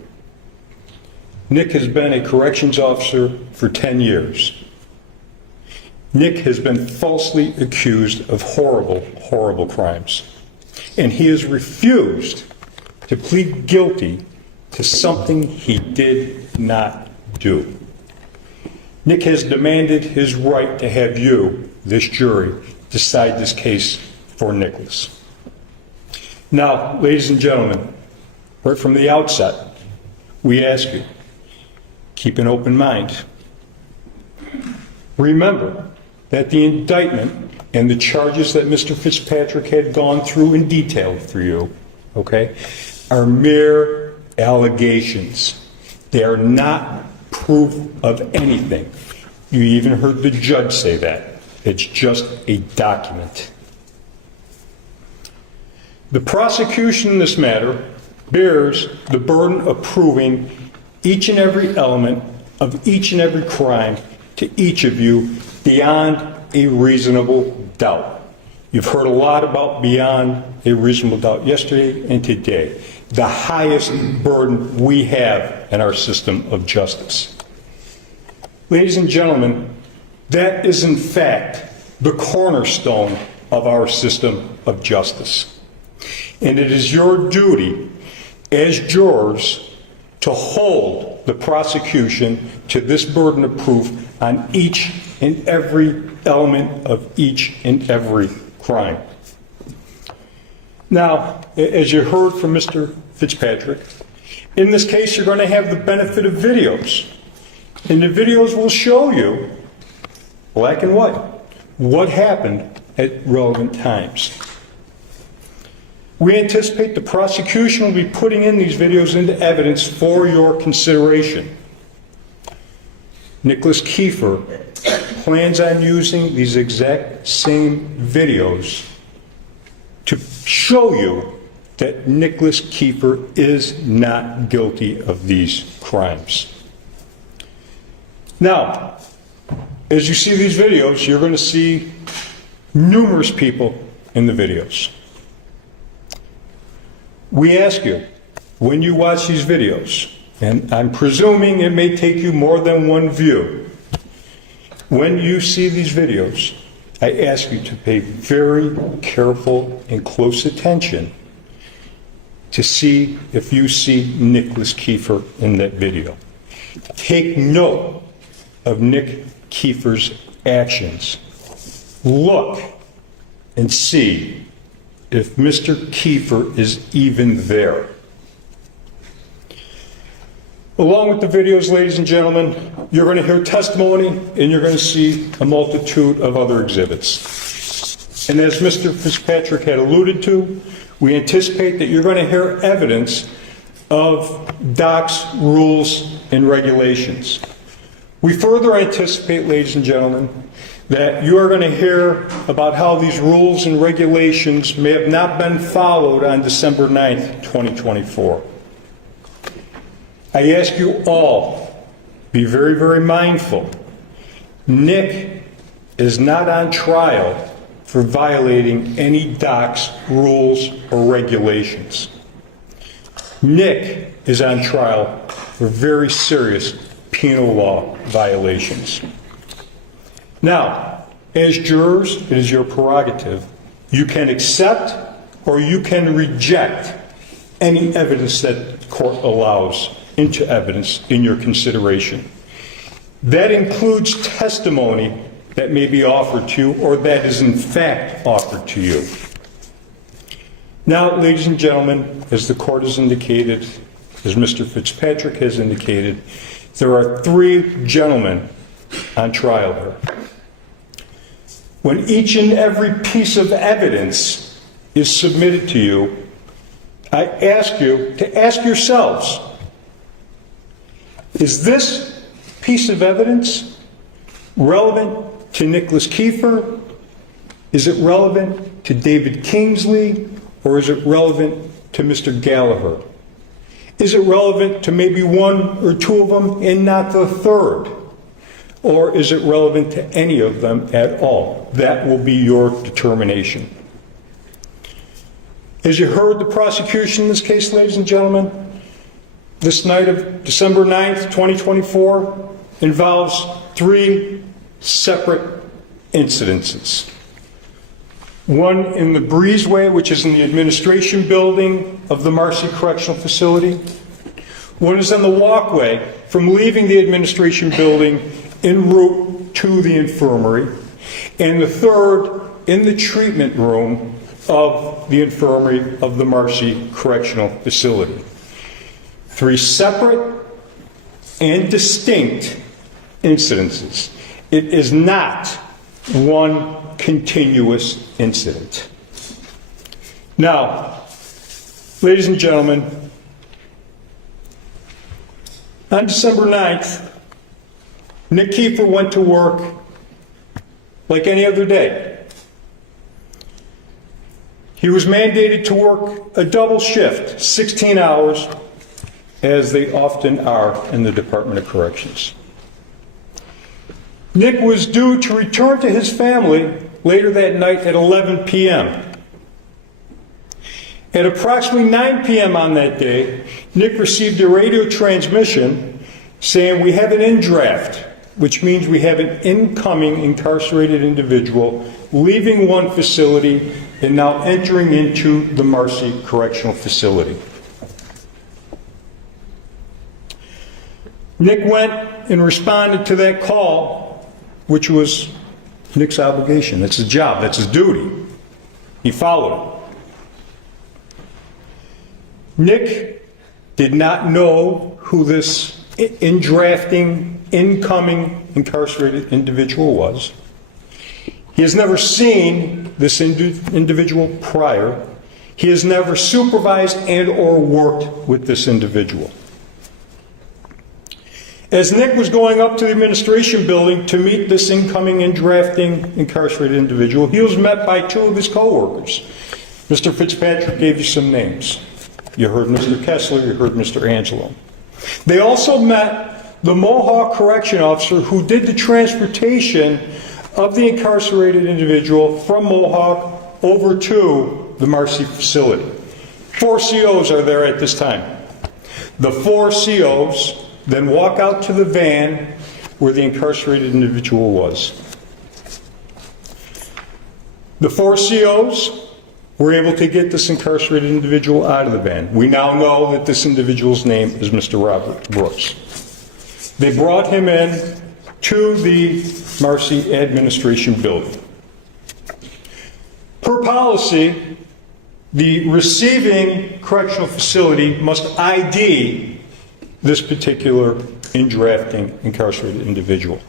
Nick has been a corrections officer for 10 years. Nick has been falsely accused of horrible, horrible crimes. And he has refused to plead guilty to something he did not do. Nick has demanded his right to have you, this jury, decide this case for Nicholas. Now, ladies and gentlemen, right from the outset, we ask you, keep an open mind. Remember that the indictment and the charges that Mr. Fitzpatrick had gone through in detail for you, okay, are mere allegations. They are not proof of anything. You even heard the judge say that. It's just a document. The prosecution in this matter bears the burden of proving each and every element of each and every crime to each of you beyond a reasonable doubt. You've heard a lot about beyond a reasonable doubt yesterday and today. the highest burden we have in our system of justice. Ladies and gentlemen, that is in fact the cornerstone of our system of justice. And it is your duty as jurors to hold the prosecution to this burden of proof on each and every element of each and every crime. Now, as you heard from Mr. Fitzpatrick, in this case you're going to have the benefit of videos. And the videos will show you, black and white, what happened at relevant times. We anticipate the prosecution will be putting in these videos into evidence for your consideration. Nicholas Kieffer plans on using these exact same videos to show you that Nicholas Kieffer is not guilty of these crimes. Now, as you see these videos, you're going to see numerous people in the videos. We ask you, when you watch these videos, and I'm presuming it may take you more than one view, when you see these videos, I ask you to pay very careful and close attention to see if you see Nicholas Kieffer in that video. Take note of Nick Kieffer's actions. Look and see if Mr. Kieffer is even there. Along with the videos, ladies and gentlemen, you're going to hear testimony and you're going to see a multitude of other exhibits. And as Mr. Fitzpatrick had alluded to, we anticipate that you're going to hear evidence of DOCCS rules and regulations. We further anticipate, ladies and gentlemen, that you are going to hear about how these rules and regulations may have not been followed on December 9th, 2024. I ask you all, be very, very mindful. Nick is not on trial for violating any DOCCS rules or regulations. Nick is on trial for very serious penal law violations. Now, as jurors, it is your prerogative. You can accept or you can reject any evidence that the court allows into evidence in your consideration. That includes testimony that may be offered to you or that is in fact offered to you. Now, ladies and gentlemen, as the court has indicated, as Mr. Fitzpatrick has indicated, there are three gentlemen on trial here. When each and every piece of evidence is submitted to you, I ask you to ask yourselves, is this piece of evidence relevant to Nicholas Kieffer? Is it relevant to David Kingsley? Or is it relevant to Mr. Gallagher? Is it relevant to maybe one or two of them and not the third? Or is it relevant to any of them at all? That will be your determination. As you heard the prosecution in this case, ladies and gentlemen, this night of December 9th, 2024 involves three separate incidences. One in the breezeway, which is in the administration building of the Marcy Correctional Facility. One is on the walkway from leaving the administration building en route to the infirmary. And the third in the treatment room of the infirmary of the Marcy Correctional Facility. Three separate and distinct incidences. It is not one continuous incident. Now, ladies and gentlemen, on December 9th, Nick Kieffer went to work like any other day. He was mandated to work a double shift, 16 hours, as they often are in the Department of Corrections. Nick was due to return to his family later that night at 11 p.m. At approximately 9 p.m. on that day, Nick received a radio transmission saying we have an in-draft, which means we have an incoming incarcerated individual leaving one facility and now entering into the Marcy Correctional Facility. Nick went and responded to that call, which was Nick's obligation. That's his job. That's his duty. He followed it. Nick did not know who this in-drafting, incoming incarcerated individual was. He has never seen this individual prior. He has never supervised and or worked with this individual. As Nick was going up to the administration building to meet this incoming and drafting incarcerated individual, he was met by two of his coworkers. Mr. Fitzpatrick gave you some names. You heard Mr. Kessler, you heard Mr. Angelo. They also met the Mohawk correction officer who did the transportation of the incarcerated individual from Mohawk over to the Marcy facility. 4 COs are there at this time. The 4 COs then walk out to the van where the incarcerated individual was. The 4 COs were able to get this incarcerated individual out of the van. We now know that this individual's name is Mr. Robert Brooks. They brought him in to the Marcy administration building. Per policy, the receiving correctional facility must ID this particular in-drafting incarcerated individual.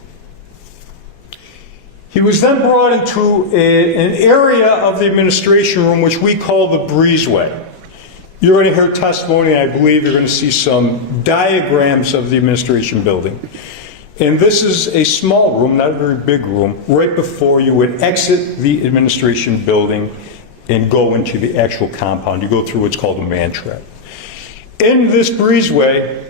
He was then brought into an area of the administration room which we call the breezeway. You're going to hear testimony, and I believe you're going to see some diagrams of the administration building. And this is a small room, not a very big room, right before you would exit the administration building and go into the actual compound. You go through what's called a man trap. In this breezeway,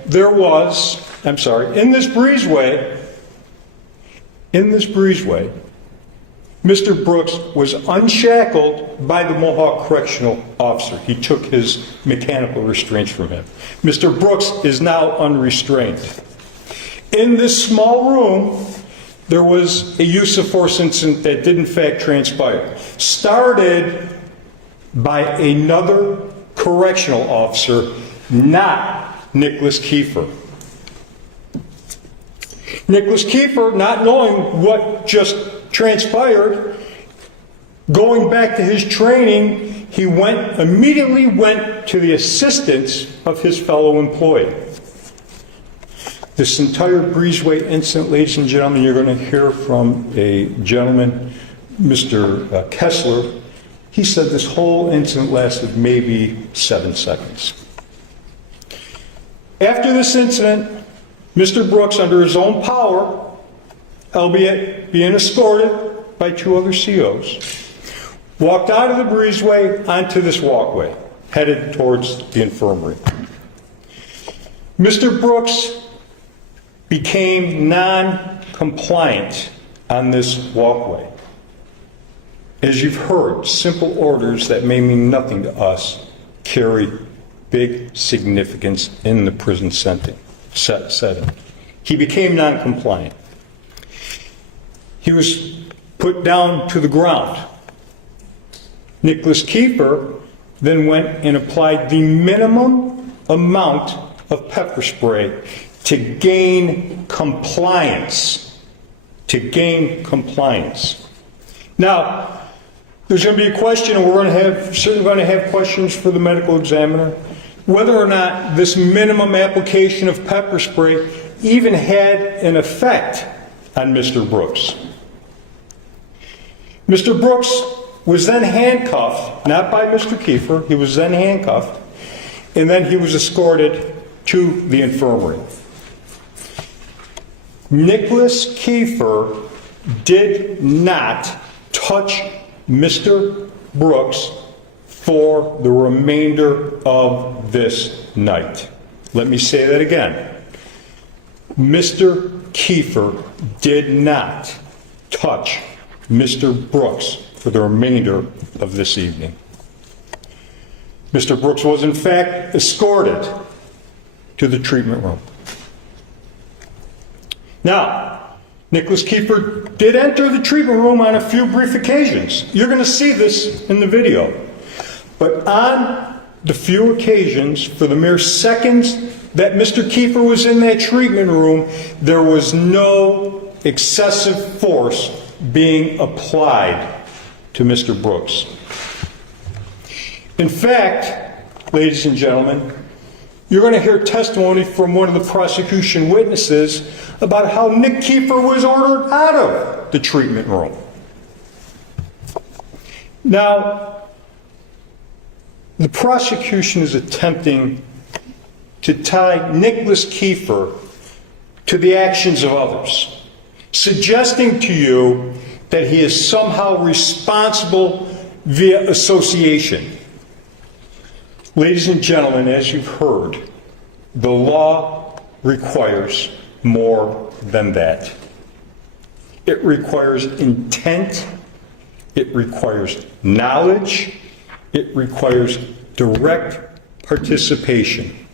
Mr. Brooks was unshackled by the Mohawk correctional officer. He took his mechanical restraints from him. Mr. Brooks is now unrestrained. In this small room, there was a use of force incident that did in fact transpire. Started by another correctional officer, not Nicholas Kieffer. Nicholas Kieffer, not knowing what just transpired, going back to his training, he immediately went to the assistance of his fellow employee. This entire breezeway incident, ladies and gentlemen, you're going to hear from a gentleman, Mr. Kessler. He said this whole incident lasted maybe 7 seconds. After this incident, Mr. Brooks, under his own power, albeit being escorted by 2 other COs, walked out of the breezeway onto this walkway, headed towards the infirmary. Mr. Brooks became non-compliant on this walkway. As you've heard, simple orders that may mean nothing to us carry big significance in the prison setting. He became non-compliant. He was put down to the ground. Nicholas Kieffer then went and applied the minimum amount of pepper spray to gain compliance. Now, there's going to be a question, and we're certainly going to have questions for the medical examiner, whether or not this minimum application of pepper spray even had an effect on Mr. Brooks. Mr. Brooks was then handcuffed, not by Mr. Kieffer, he was then handcuffed, and then he was escorted to the infirmary. Nicholas Kieffer did not touch Mr. Brooks for the remainder of this night. Let me say that again. Mr. Kieffer did not touch Mr. Brooks for the remainder of this evening. Mr. Brooks was in fact escorted to the treatment room. Now, Nicholas Kieffer did enter the treatment room on a few brief occasions. You're going to see this in the video. But on the few occasions, for the mere seconds that Mr. Kieffer was in that treatment room, there was no excessive force being applied to Mr. Brooks. In fact, ladies and gentlemen, you're going to hear testimony from one of the prosecution witnesses about how Nick Kieffer was ordered out of the treatment room. Now, the prosecution is attempting to tie Nicholas Kieffer to the actions of others, suggesting to you that he is somehow responsible via association. Ladies and gentlemen, as you've heard, the law requires more than that. It requires intent, it requires knowledge, it requires direct participation.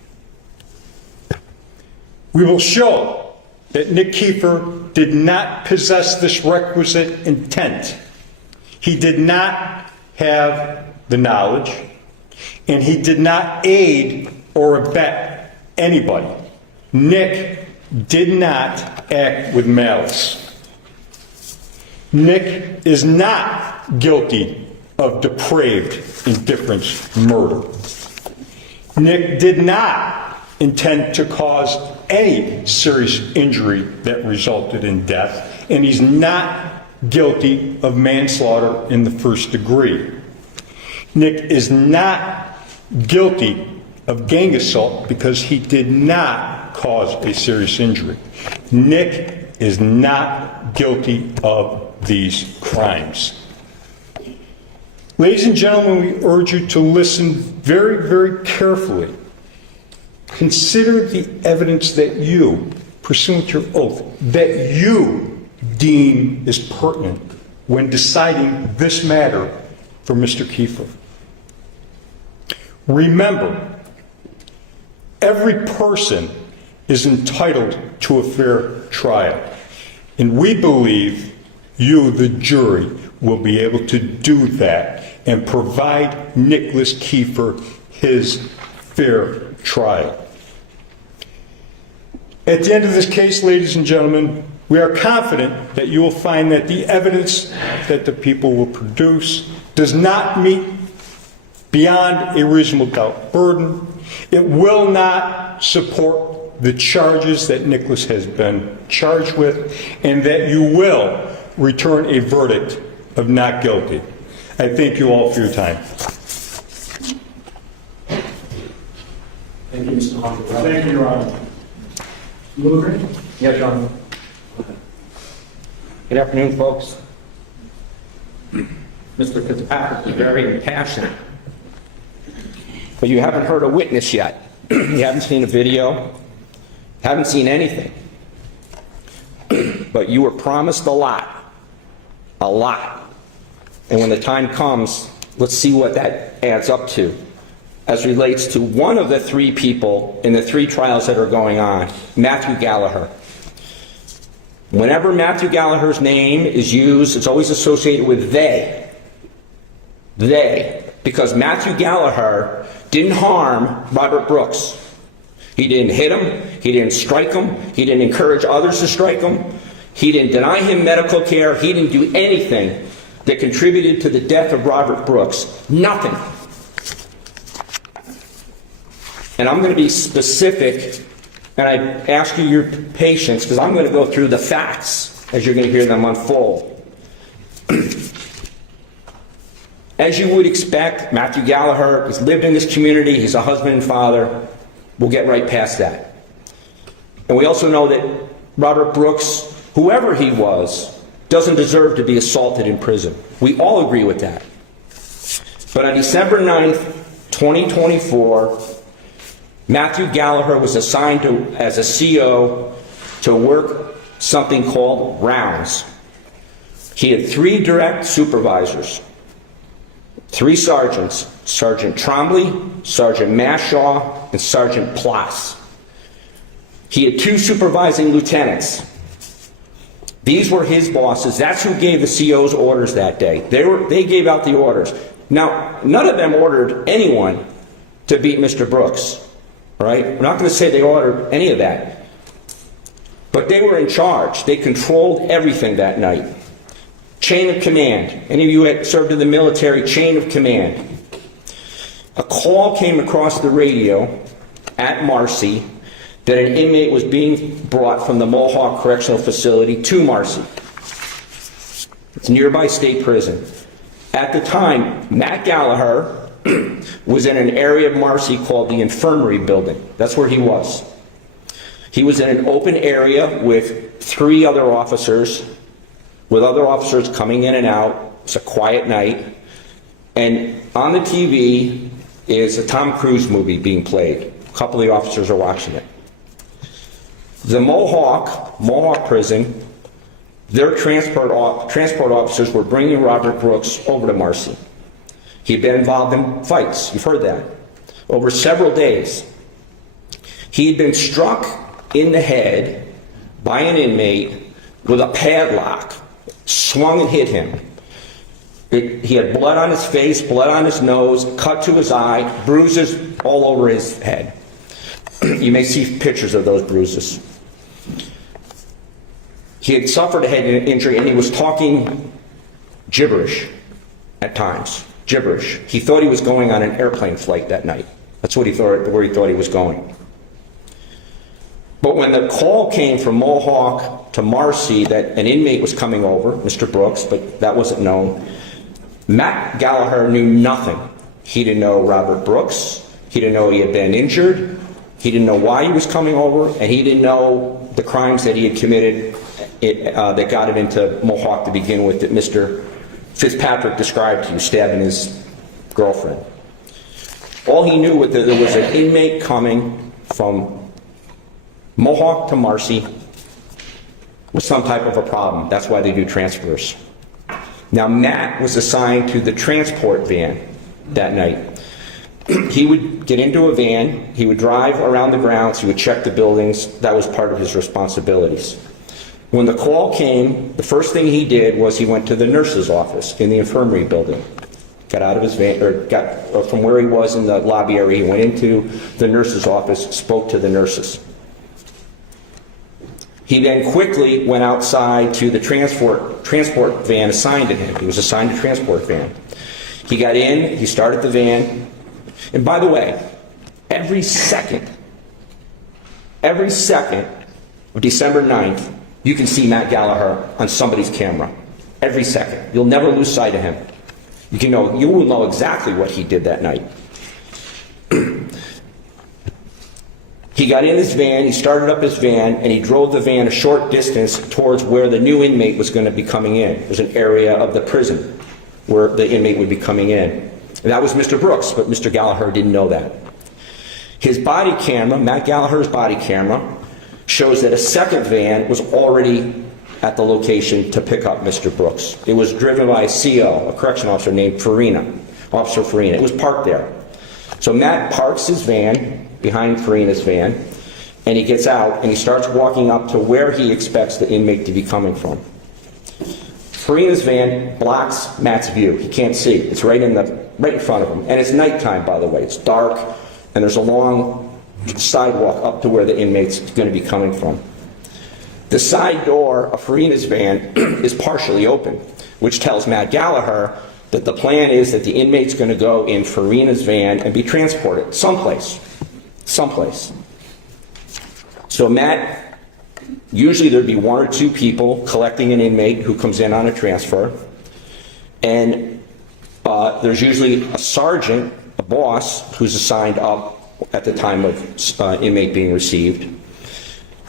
We will show that Nick Kieffer did not possess this requisite intent. He did not have the knowledge, and he did not aid or abet anybody. Nick did not act with malice. Nick is not guilty of depraved indifference murder. Nick did not intend to cause any serious injury that resulted in death, and he's not guilty of manslaughter in the first degree. Nick is not guilty of gang assault because he did not cause a serious injury. Nick is not guilty of these crimes. Ladies and gentlemen, we urge you to listen very, very carefully. Consider the evidence that you, pursuant to your oath, that you deem is pertinent when deciding this matter for Mr. Kieffer. Remember, every person is entitled to a fair trial, and we believe you, the jury, will be able to do that and provide Nicholas Kieffer his fair trial. At the end of this case, ladies and gentlemen, we are confident that you will find that the evidence that the people will produce does not meet beyond a reasonable doubt burden. It will not support the charges that Nicholas has been charged with, and that you will return a verdict of not guilty. I thank you all for your time. Thank you, Mr. Hawker. Thank you, Your Honor. You agree? Yes, Your Honor. Good afternoon, folks. Mr. Fitzpatrick is very impassioned, but you haven't heard a witness yet. You haven't seen a video, haven't seen anything. But you were promised a lot. And when the time comes, let's see what that adds up to as relates to one of the three people in the three trials that are going on, Mathew Gallagher. Whenever Mathew Gallagher's name is used, it's always associated with they. They. Because Mathew Gallagher didn't harm Robert Brooks. He didn't hit him. He didn't strike him. He didn't encourage others to strike him. He didn't deny him medical care. He didn't do anything that contributed to the death of Robert Brooks. Nothing. And I'm going to be specific, and I ask you your patience, because I'm going to go through the facts as you're going to hear them unfold. As you would expect, Mathew Gallagher has lived in this community. He's a husband and father. We'll get right past that. And we also know that Robert Brooks, whoever he was, doesn't deserve to be assaulted in prison. We all agree with that. But on December 9th, 2024, Mathew Gallagher was assigned as a CO to work something called rounds. He had 3 direct supervisors. 3 sergeants, Sergeant Trombley, Sergeant Mashaw, and Sergeant Plas. He had 2 supervising lieutenants. These were his bosses. That's who gave the CO's orders that day. They gave out the orders. Now, none of them ordered anyone to beat Mr. Brooks, right? We're not going to say they ordered any of that. But they were in charge. They controlled everything that night. Chain of command. Any of you had served in the military, chain of command. A call came across the radio at Marcy that an inmate was being brought from the Mohawk Correctional Facility to Marcy. It's a nearby state prison. At the time, Matt Gallagher was in an area of Marcy called the Infirmary Building. That's where he was. He was in an open area with 3 other officers, with other officers coming in and out. It's a quiet night. And on the TV is a Tom Cruise movie being played. A couple of the officers are watching it. The Mohawk prison, their transport officers were bringing Robert Brooks over to Marcy. He'd been involved in fights, you've heard that, over several days. He had been struck in the head by an inmate with a padlock, swung and hit him. He had blood on his face, blood on his nose, cut to his eye, bruises all over his head. You may see pictures of those bruises. He had suffered a head injury and he was talking gibberish at times. Gibberish. He thought he was going on an airplane flight that night. That's what he thought, where he thought he was going. But when the call came from Mohawk to Marcy that an inmate was coming over, Mr. Brooks, but that wasn't known, Matt Gallagher knew nothing. He didn't know Robert Brooks. He didn't know he had been injured. He didn't know why he was coming over, and he didn't know the crimes that he had committed that got him into Mohawk to begin with, that Mr. Fitzpatrick described to you, stabbing his girlfriend. All he knew was that there was an inmate coming from Mohawk to Marcy with some type of a problem. That's why they do transfers. Now, Matt was assigned to the transport van that night. He would get into a van, he would drive around the grounds, he would check the buildings. That was part of his responsibilities. When the call came, the first thing he did was he went to the nurse's office in the infirmary building. Got out of his van, or from where he was in the lobby area, he went into the nurse's office, spoke to the nurses. He then quickly went outside to the transport van assigned to him. He was assigned a transport van. He got in, he started the van, and by the way, every second of December 9th, you can see Matt Gallagher on somebody's camera. Every second. You'll never lose sight of him. You will know exactly what he did that night. He got in his van, he started up his van, and he drove the van a short distance towards where the new inmate was going to be coming in. There's an area of the prison where the inmate would be coming in. And that was Mr. Brooks, but Mr. Gallagher didn't know that. His body camera, Matt Gallagher's body camera, shows that a second van was already at the location to pick up Mr. Brooks. It was driven by a CO, a correctional officer named Officer Farina. It was parked there. So Matt parks his van behind Farina's van, and he gets out and he starts walking up to where he expects the inmate to be coming from. Farina's van blocks Matt's view. He can't see. It's right in front of him. And it's nighttime, by the way. It's dark, and there's a long sidewalk up to where the inmate's going to be coming from. The side door of Farina's van is partially open, which tells Matt Gallagher that the plan is that the inmate's going to go in Farina's van and be transported someplace. So Matt, usually there'd be 1 or 2 people collecting an inmate who comes in on a transfer, and there's usually a sergeant, a boss, who's assigned up at the time of inmate being received.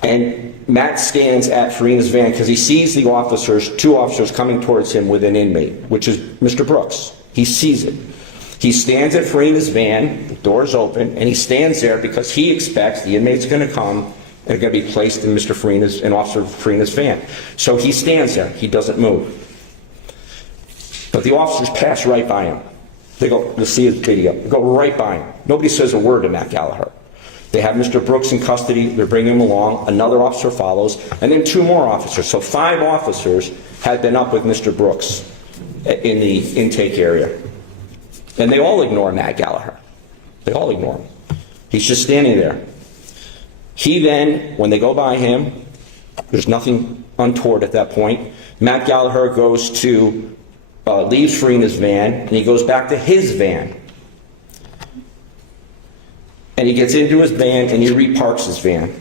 And Matt stands at Farina's van because he sees the 2 officers coming towards him with an inmate, which is Mr. Brooks. He sees it. He stands at Farina's van, the door's open, and he stands there because he expects the inmate's going to come and going to be placed in Officer Farina's van. So he stands there. He doesn't move. But the officers pass right by him. They go, you'll see his video. They go right by him. Nobody says a word to Matt Gallagher. They have Mr. Brooks in custody. They're bringing him along. Another officer follows, and then 2 more officers. So 5 officers had been up with Mr. Brooks in the intake area. And they all ignore Matt Gallagher. They all ignore him. He's just standing there. He then, when they go by him, there's nothing untoward at that point. Matt Gallagher goes to, leaves Farina's van, and he goes back to his van. And he gets into his van, and he reparks his van.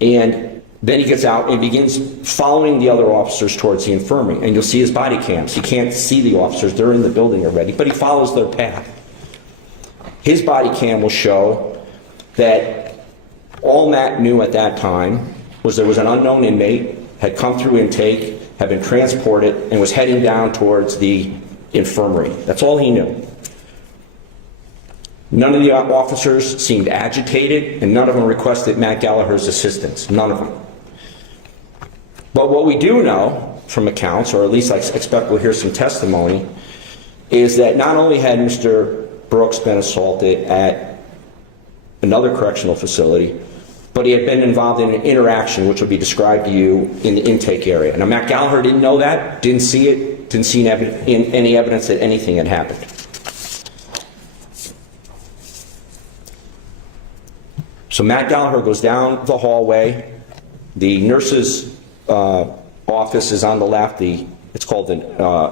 And then he gets out and begins following the other officers towards the infirmary. And you'll see his body cams. He can't see the officers. They're in the building already, but he follows their path. His body cam will show that all Matt knew at that time was there was an unknown inmate, had come through intake, had been transported, and was heading down towards the infirmary. That's all he knew. None of the officers seemed agitated, and none of them requested Matt Gallagher's assistance. None of them. But what we do know from accounts, or at least I expect we'll hear some testimony, is that not only had Mr. Brooks been assaulted at another correctional facility, but he had been involved in an interaction which will be described to you in the intake area. Now, Matt Gallagher didn't know that, didn't see it, didn't see any evidence that anything had happened. So Matt Gallagher goes down the hallway. The nurse's office is on the left. It's called an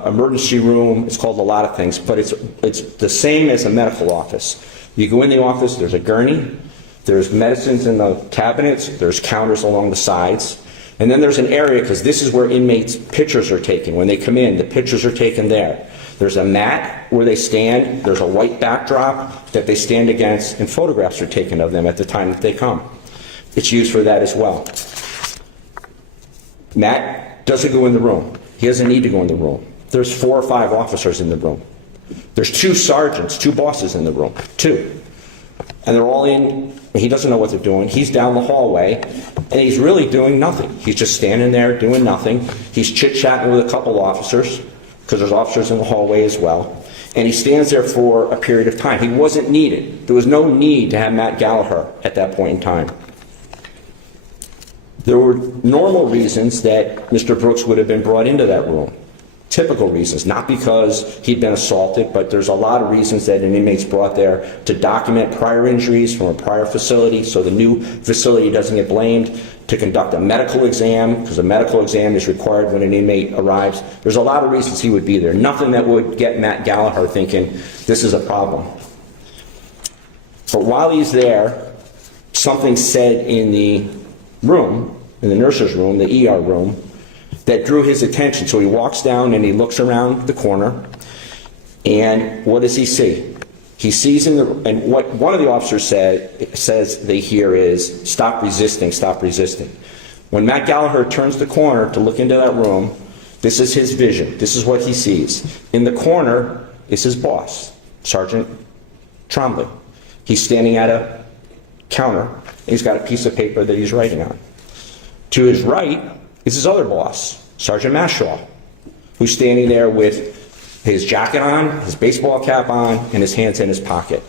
emergency room. It's called a lot of things, but it's the same as a medical office. You go in the office, there's a gurney, there's medicines in the cabinets, there's counters along the sides, and then there's an area, because this is where inmates' pictures are taken. When they come in, the pictures are taken there. There's a mat where they stand, there's a white backdrop that they stand against, and photographs are taken of them at the time that they come. It's used for that as well. Matt doesn't go in the room. He doesn't need to go in the room. There's 4 or 5 officers in the room. There's 2 sergeants, 2 bosses in the room, 2. And they're all in, he doesn't know what they're doing. He's down the hallway, and he's really doing nothing. He's just standing there doing nothing. He's chit-chatting with a couple officers, because there's officers in the hallway as well. And he stands there for a period of time. He wasn't needed. There was no need to have Matt Gallagher at that point in time. There were normal reasons that Mr. Brooks would have been brought into that room. Typical reasons, not because he'd been assaulted, but there's a lot of reasons that an inmate's brought there to document prior injuries from a prior facility so the new facility doesn't get blamed, to conduct a medical exam, because a medical exam is required when an inmate arrives. There's a lot of reasons he would be there. Nothing that would get Matt Gallagher thinking, this is a problem. But while he's there, something's said in the room, in the nurse's room, the ER room, that drew his attention. So he walks down and he looks around the corner, and what does he see? He sees and what one of the officers says they hear is, stop resisting, stop resisting. When Matt Gallagher turns the corner to look into that room, this is his vision. This is what he sees. In the corner is his boss, Sergeant Trombley. He's standing at a counter, and he's got a piece of paper that he's writing on. To his right is his other boss, Sergeant Mashaw, who's standing there with his jacket on, his baseball cap on, and his hands in his pocket.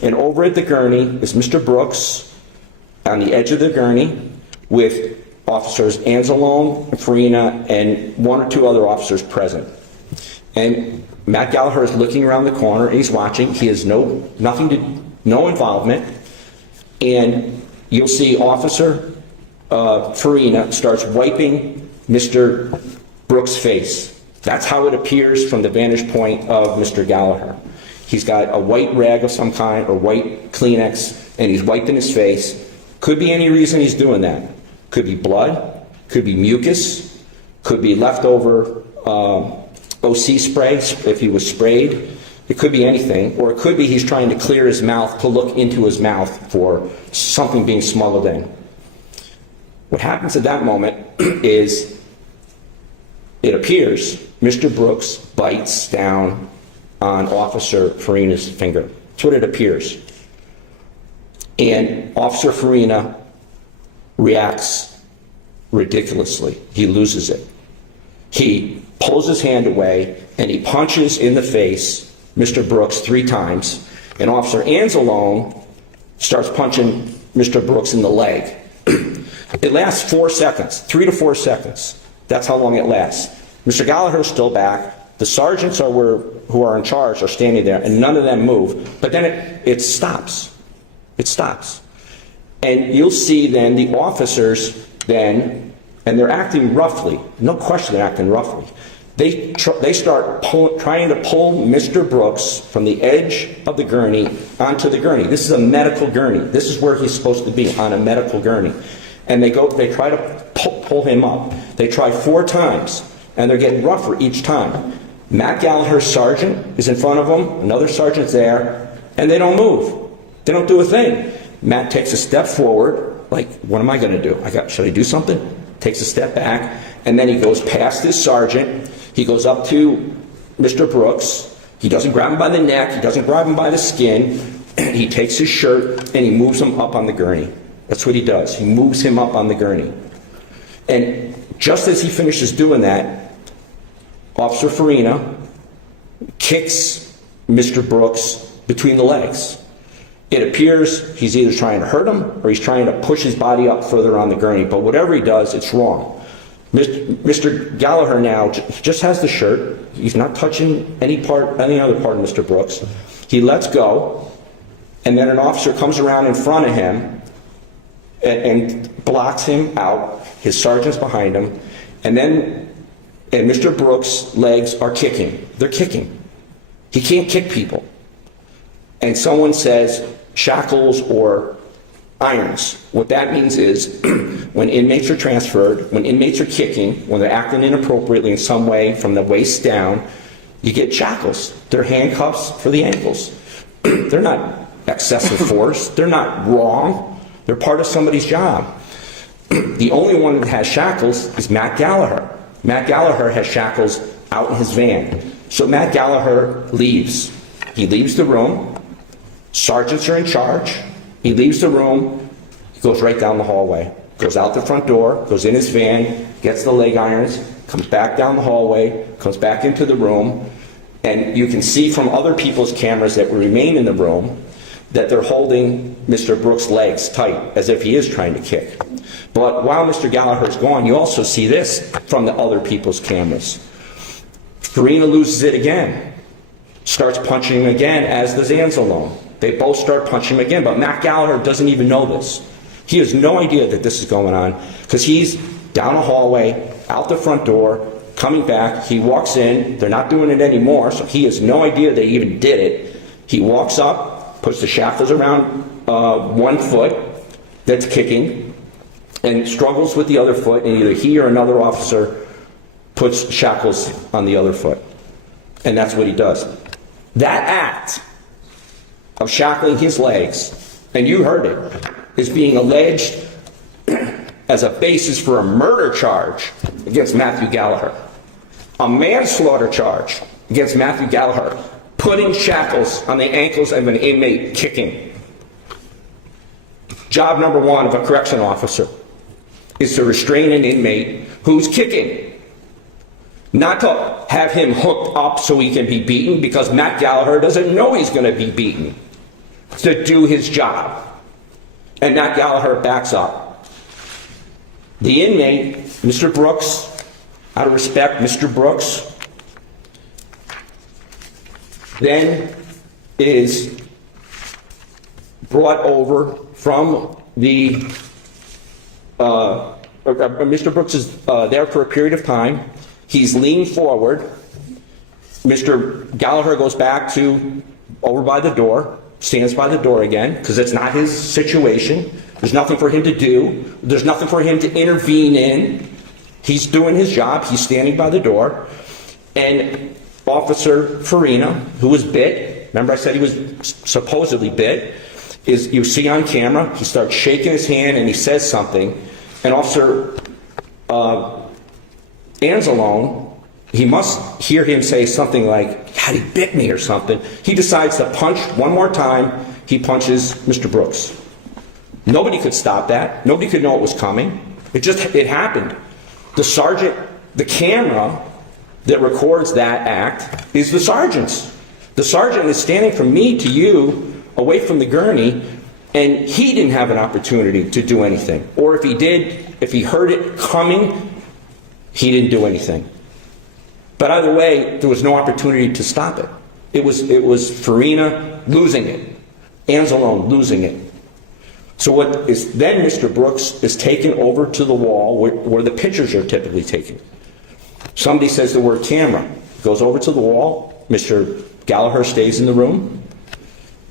And over at the gurney is Mr. Brooks on the edge of the gurney with officers Anzalone, Farina, and 1 or 2 other officers present. And Matt Gallagher is looking around the corner, and he's watching. He has no involvement. And you'll see Officer Farina starts wiping Mr. Brooks' face. That's how it appears from the vantage point of Mr. Gallagher. He's got a white rag of some kind, or white Kleenex, and he's wiping his face. Could be any reason he's doing that. Could be blood, could be mucus, could be leftover OC spray if he was sprayed. It could be anything, or it could be he's trying to clear his mouth to look into his mouth for something being smuggled in. What happens at that moment is, it appears, Mr. Brooks bites down on Officer Farina's finger. That's what it appears. And Officer Farina reacts ridiculously. He loses it. he pulls his hand away and he punches in the face Mr. Brooks 3 times, and Officer Anzalone starts punching Mr. Brooks in the leg. It lasts 4 seconds, 3 to 4 seconds. That's how long it lasts. Mr. Gallagher's still back. The sergeants who are in charge are standing there, and none of them move. But then it stops. It stops. And you'll see then the officers then, and they're acting roughly. No question they're acting roughly. They start trying to pull Mr. Brooks from the edge of the gurney onto the gurney. This is a medical gurney. This is where he's supposed to be, on a medical gurney. And they try to pull him up. They try 4 times, and they're getting rougher each time. Matt Gallagher's sergeant is in front of them, another sergeant's there, and they don't move. They don't do a thing. Matt takes a step forward, like, what am I going to do? Should I do something? Takes a step back, and then he goes past his sergeant. He goes up to Mr. Brooks. He doesn't grab him by the neck. He doesn't grab him by the skin. He takes his shirt, and he moves him up on the gurney. That's what he does. He moves him up on the gurney. And just as he finishes doing that, Officer Farina kicks Mr. Brooks between the legs. It appears he's either trying to hurt him or he's trying to push his body up further on the gurney. But whatever he does, it's wrong. Mr. Gallagher now just has the shirt. He's not touching any other part of Mr. Brooks. He lets go, and then an officer comes around in front of him and blocks him out. His sergeant's behind him, and Mr. Brooks' legs are kicking. They're kicking. He can't kick people. And someone says shackles or irons. What that means is when inmates are transferred, when inmates are kicking, when they're acting inappropriately in some way from the waist down, you get shackles. They're handcuffs for the ankles. They're not excessive force. They're not wrong. They're part of somebody's job. The only one that has shackles is Matt Gallagher. Matt Gallagher has shackles out in his van. So Matt Gallagher leaves. He leaves the room. Sergeants are in charge. He leaves the room. He goes right down the hallway. Goes out the front door, goes in his van, gets the leg irons, comes back down the hallway, comes back into the room, and you can see from other people's cameras that remain in the room that they're holding Mr. Brooks' legs tight, as if he is trying to kick. But while Mr. Gallagher's gone, you also see this from the other people's cameras. Farina loses it again, starts punching him again, as does Anzalone. They both start punching him again, but Matt Gallagher doesn't even know this. He has no idea that this is going on, because he's down a hallway, out the front door, coming back. He walks in. They're not doing it anymore, so he has no idea they even did it. He walks up, puts the shackles around one foot that's kicking, and struggles with the other foot, and either he or another officer puts shackles on the other foot. And that's what he does. That act of shackling his legs, and you heard it, is being alleged as a basis for a murder charge against Mathew Gallagher. A manslaughter charge against Mathew Gallagher, putting shackles on the ankles of an inmate kicking. Job number 1 of a correction officer is to restrain an inmate who's kicking. Not to have him hooked up so he can be beaten, because Matt Gallagher doesn't know he's going to be beaten. To do his job. And Matt Gallagher backs up. The inmate, Mr. Brooks, out of respect, Mr. Brooks, then is brought over from the, Mr. Brooks is there for a period of time. He's leaned forward. Mr. Gallagher goes back to over by the door, stands by the door again, because it's not his situation. There's nothing for him to do. There's nothing for him to intervene in. He's doing his job. He's standing by the door. And Officer Farina, who was bit, remember I said he was supposedly bit, is, you see on camera, he starts shaking his hand and he says something. And Officer Anzalone, he must hear him say something like, God, he bit me or something. He decides to punch one more time. He punches Mr. Brooks. Nobody could stop that. Nobody could know it was coming. It happened. The sergeant The camera that records that act is the sergeant's. The sergeant is standing from me to you, away from the gurney, and he didn't have an opportunity to do anything. Or if he did, if he heard it coming, he didn't do anything. But either way, there was no opportunity to stop it. It was Farina losing it, Anzalone losing it. So what is then Mr. Brooks is taken over to the wall where the pictures are typically taken. Somebody says the word camera, goes over to the wall. Mr. Gallagher stays in the room.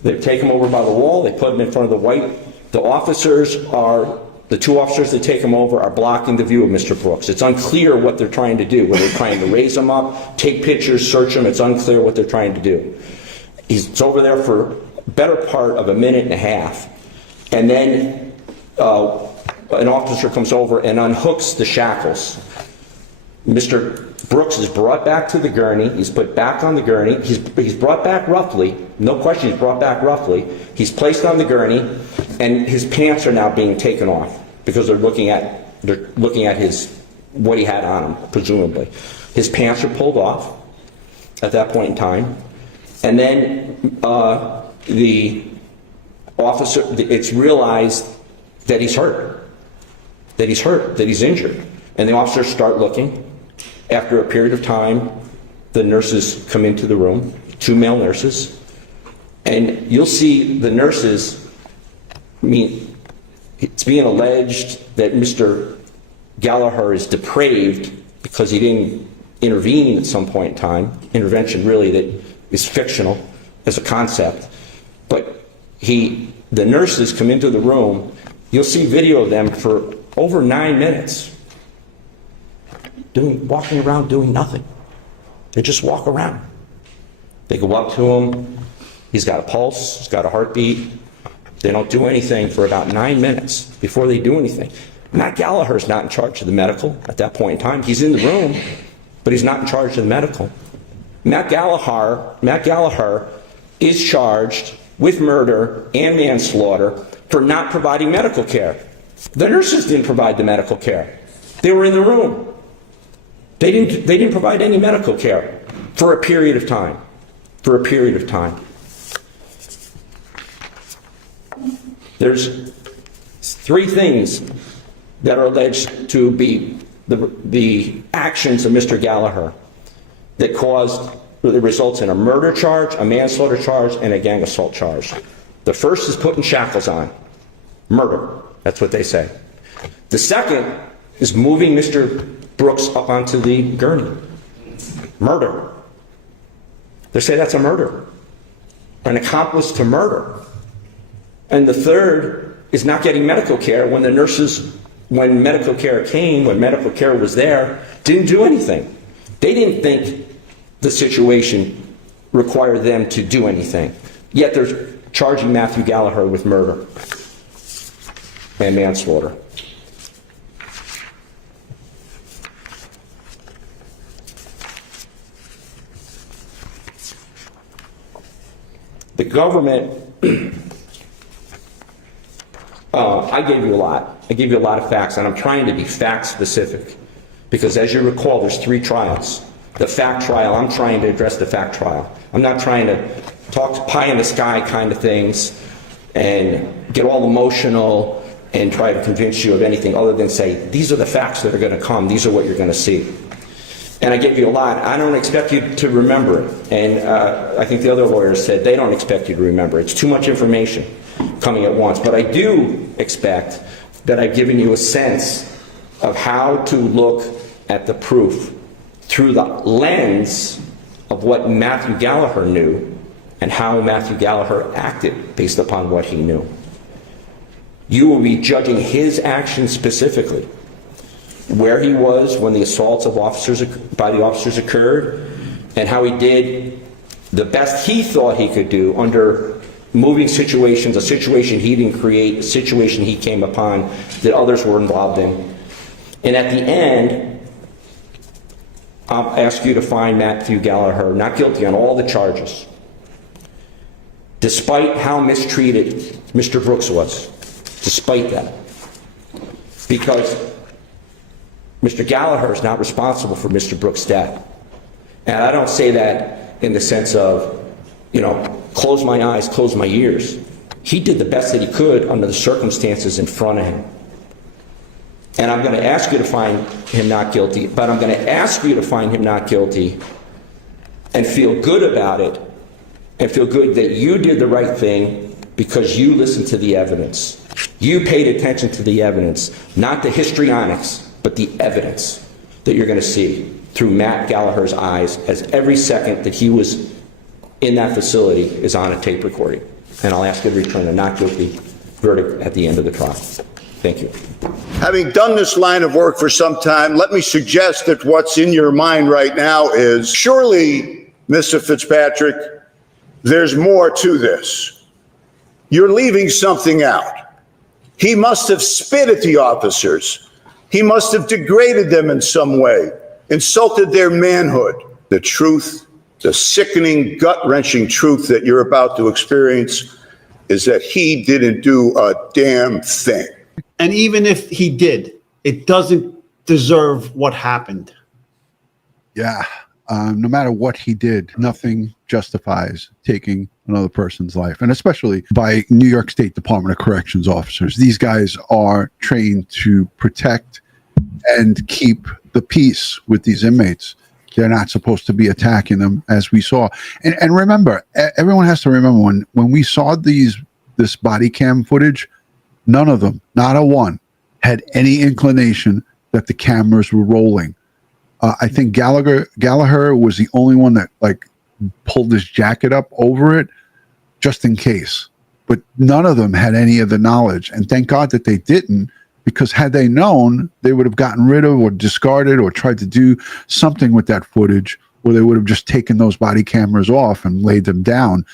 They take him over by the wall. They put him in front of the white. The two officers that take him over are blocking the view of Mr. Brooks. It's unclear what they're trying to do. Whether they're trying to raise him up, take pictures, search him. It's unclear what they're trying to do. He's over there for a better part of a minute and a half. And then an officer comes over and unhooks the shackles. Mr. Brooks is brought back to the gurney. He's put back on the gurney. He's brought back roughly. No question, he's brought back roughly. He's placed on the gurney, and his pants are now being taken off because they're looking at what he had on him, presumably. His pants are pulled off at that point in time, and then the officer, it's realized that he's hurt, that he's injured, and the officers start looking. After a period of time, the nurses come into the room, 2 male nurses, and you'll see the nurses, it's being alleged that Mr. Gallagher is depraved because he didn't intervene at some point in time. Intervention really that is fictional as a concept. But the nurses come into the room, you'll see video of them for over 9 minutes. Walking around doing nothing. They just walk around. They go up to him. He's got a pulse. He's got a heartbeat. They don't do anything for about 9 minutes before they do anything. Matt Gallagher's not in charge of the medical at that point in time. He's in the room, but he's not in charge of the medical. Matt Gallagher is charged with murder and manslaughter for not providing medical care. The nurses didn't provide the medical care. They were in the room. They didn't provide any medical care for a period of time. For a period of time. There's 3 things that are alleged to be the actions of Mr. Gallagher that results in a murder charge, a manslaughter charge, and a gang assault charge. The first is putting shackles on. Murder. That's what they say. The second is moving Mr. Brooks up onto the gurney. Murder. They say that's a murder. An accomplice to murder. And the third is not getting medical care when the nurses, when medical care came, when medical care was there, didn't do anything. They didn't think the situation required them to do anything. Yet they're charging Mathew Gallagher with murder and manslaughter. The government, I gave you a lot. I gave you a lot of facts, and I'm trying to be fact specific. Because as you recall, there's 3 trials. The fact trial, I'm trying to address the fact trial. I'm not trying to talk pie in the sky kind of things and get all emotional and try to convince you of anything other than say, these are the facts that are going to come. These are what you're going to see. And I gave you a lot. I don't expect you to remember it. And I think the other lawyers said they don't expect you to remember it. It's too much information coming at once. But I do expect that I've given you a sense of how to look at the proof through the lens of what Mathew Gallagher knew and how Mathew Gallagher acted based upon what he knew. You will be judging his actions specifically. Where he was when the assaults of by the officers occurred, and how he did the best he thought he could do under moving situations, a situation he didn't create, a situation he came upon that others were involved in. And at the end, I'll ask you to find Mathew Gallagher not guilty on all the charges, despite how mistreated Mr. Brooks was, despite that. Because Mr. Gallagher is not responsible for Mr. Brooks' death. And I don't say that in the sense of, close my eyes, close my ears. He did the best that he could under the circumstances in front of him. And I'm going to ask you to find him not guilty, but I'm going to ask you to find him not guilty and feel good about it, and feel good that you did the right thing because you listened to the evidence. You paid attention to the evidence, not the histrionics, but the evidence that you're going to see through Matt Gallagher's eyes as every second that he was in that facility is on a tape recording. And I'll ask you to return a not guilty verdict at the end of the trial. Thank you. Having done this line of work for some time, let me suggest that what's in your mind right now is, surely, Mr. Fitzpatrick, there's more to this. You're leaving something out. He must have spit at the officers. He must have degraded them in some way, insulted their manhood. The truth, the sickening, gut-wrenching truth that you're about to experience is that he didn't do a damn thing. And even if he did, it doesn't deserve what happened. Yeah. No matter what he did, nothing justifies taking another person's life, and especially by New York State Department of Corrections officers. These guys are trained to protect and keep the peace with these inmates. They're not supposed to be attacking them, as we saw. And remember, everyone has to remember, when we saw this body cam footage, none of them, not a one, had any inclination that the cameras were rolling. I think Gallagher was the only one that pulled his jacket up over it just in case. But none of them had any of the knowledge. And thank God that they didn't, because had they known, they would have gotten rid of or discarded or tried to do something with that footage, or they would have just taken those body cameras off and laid them down.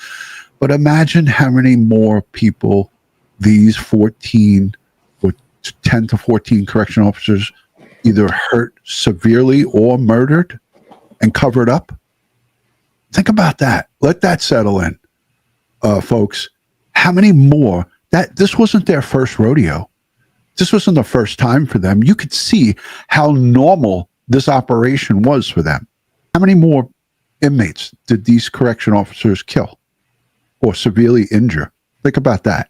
But imagine how many more people these 14 or 10 to 14 correction officers either hurt severely or murdered and covered up. Think about that. Let that settle in, folks. How many more? This wasn't their first rodeo. This wasn't the first time for them. You could see how normal this operation was for them. How many more inmates did these correction officers kill or severely injure? Think about that.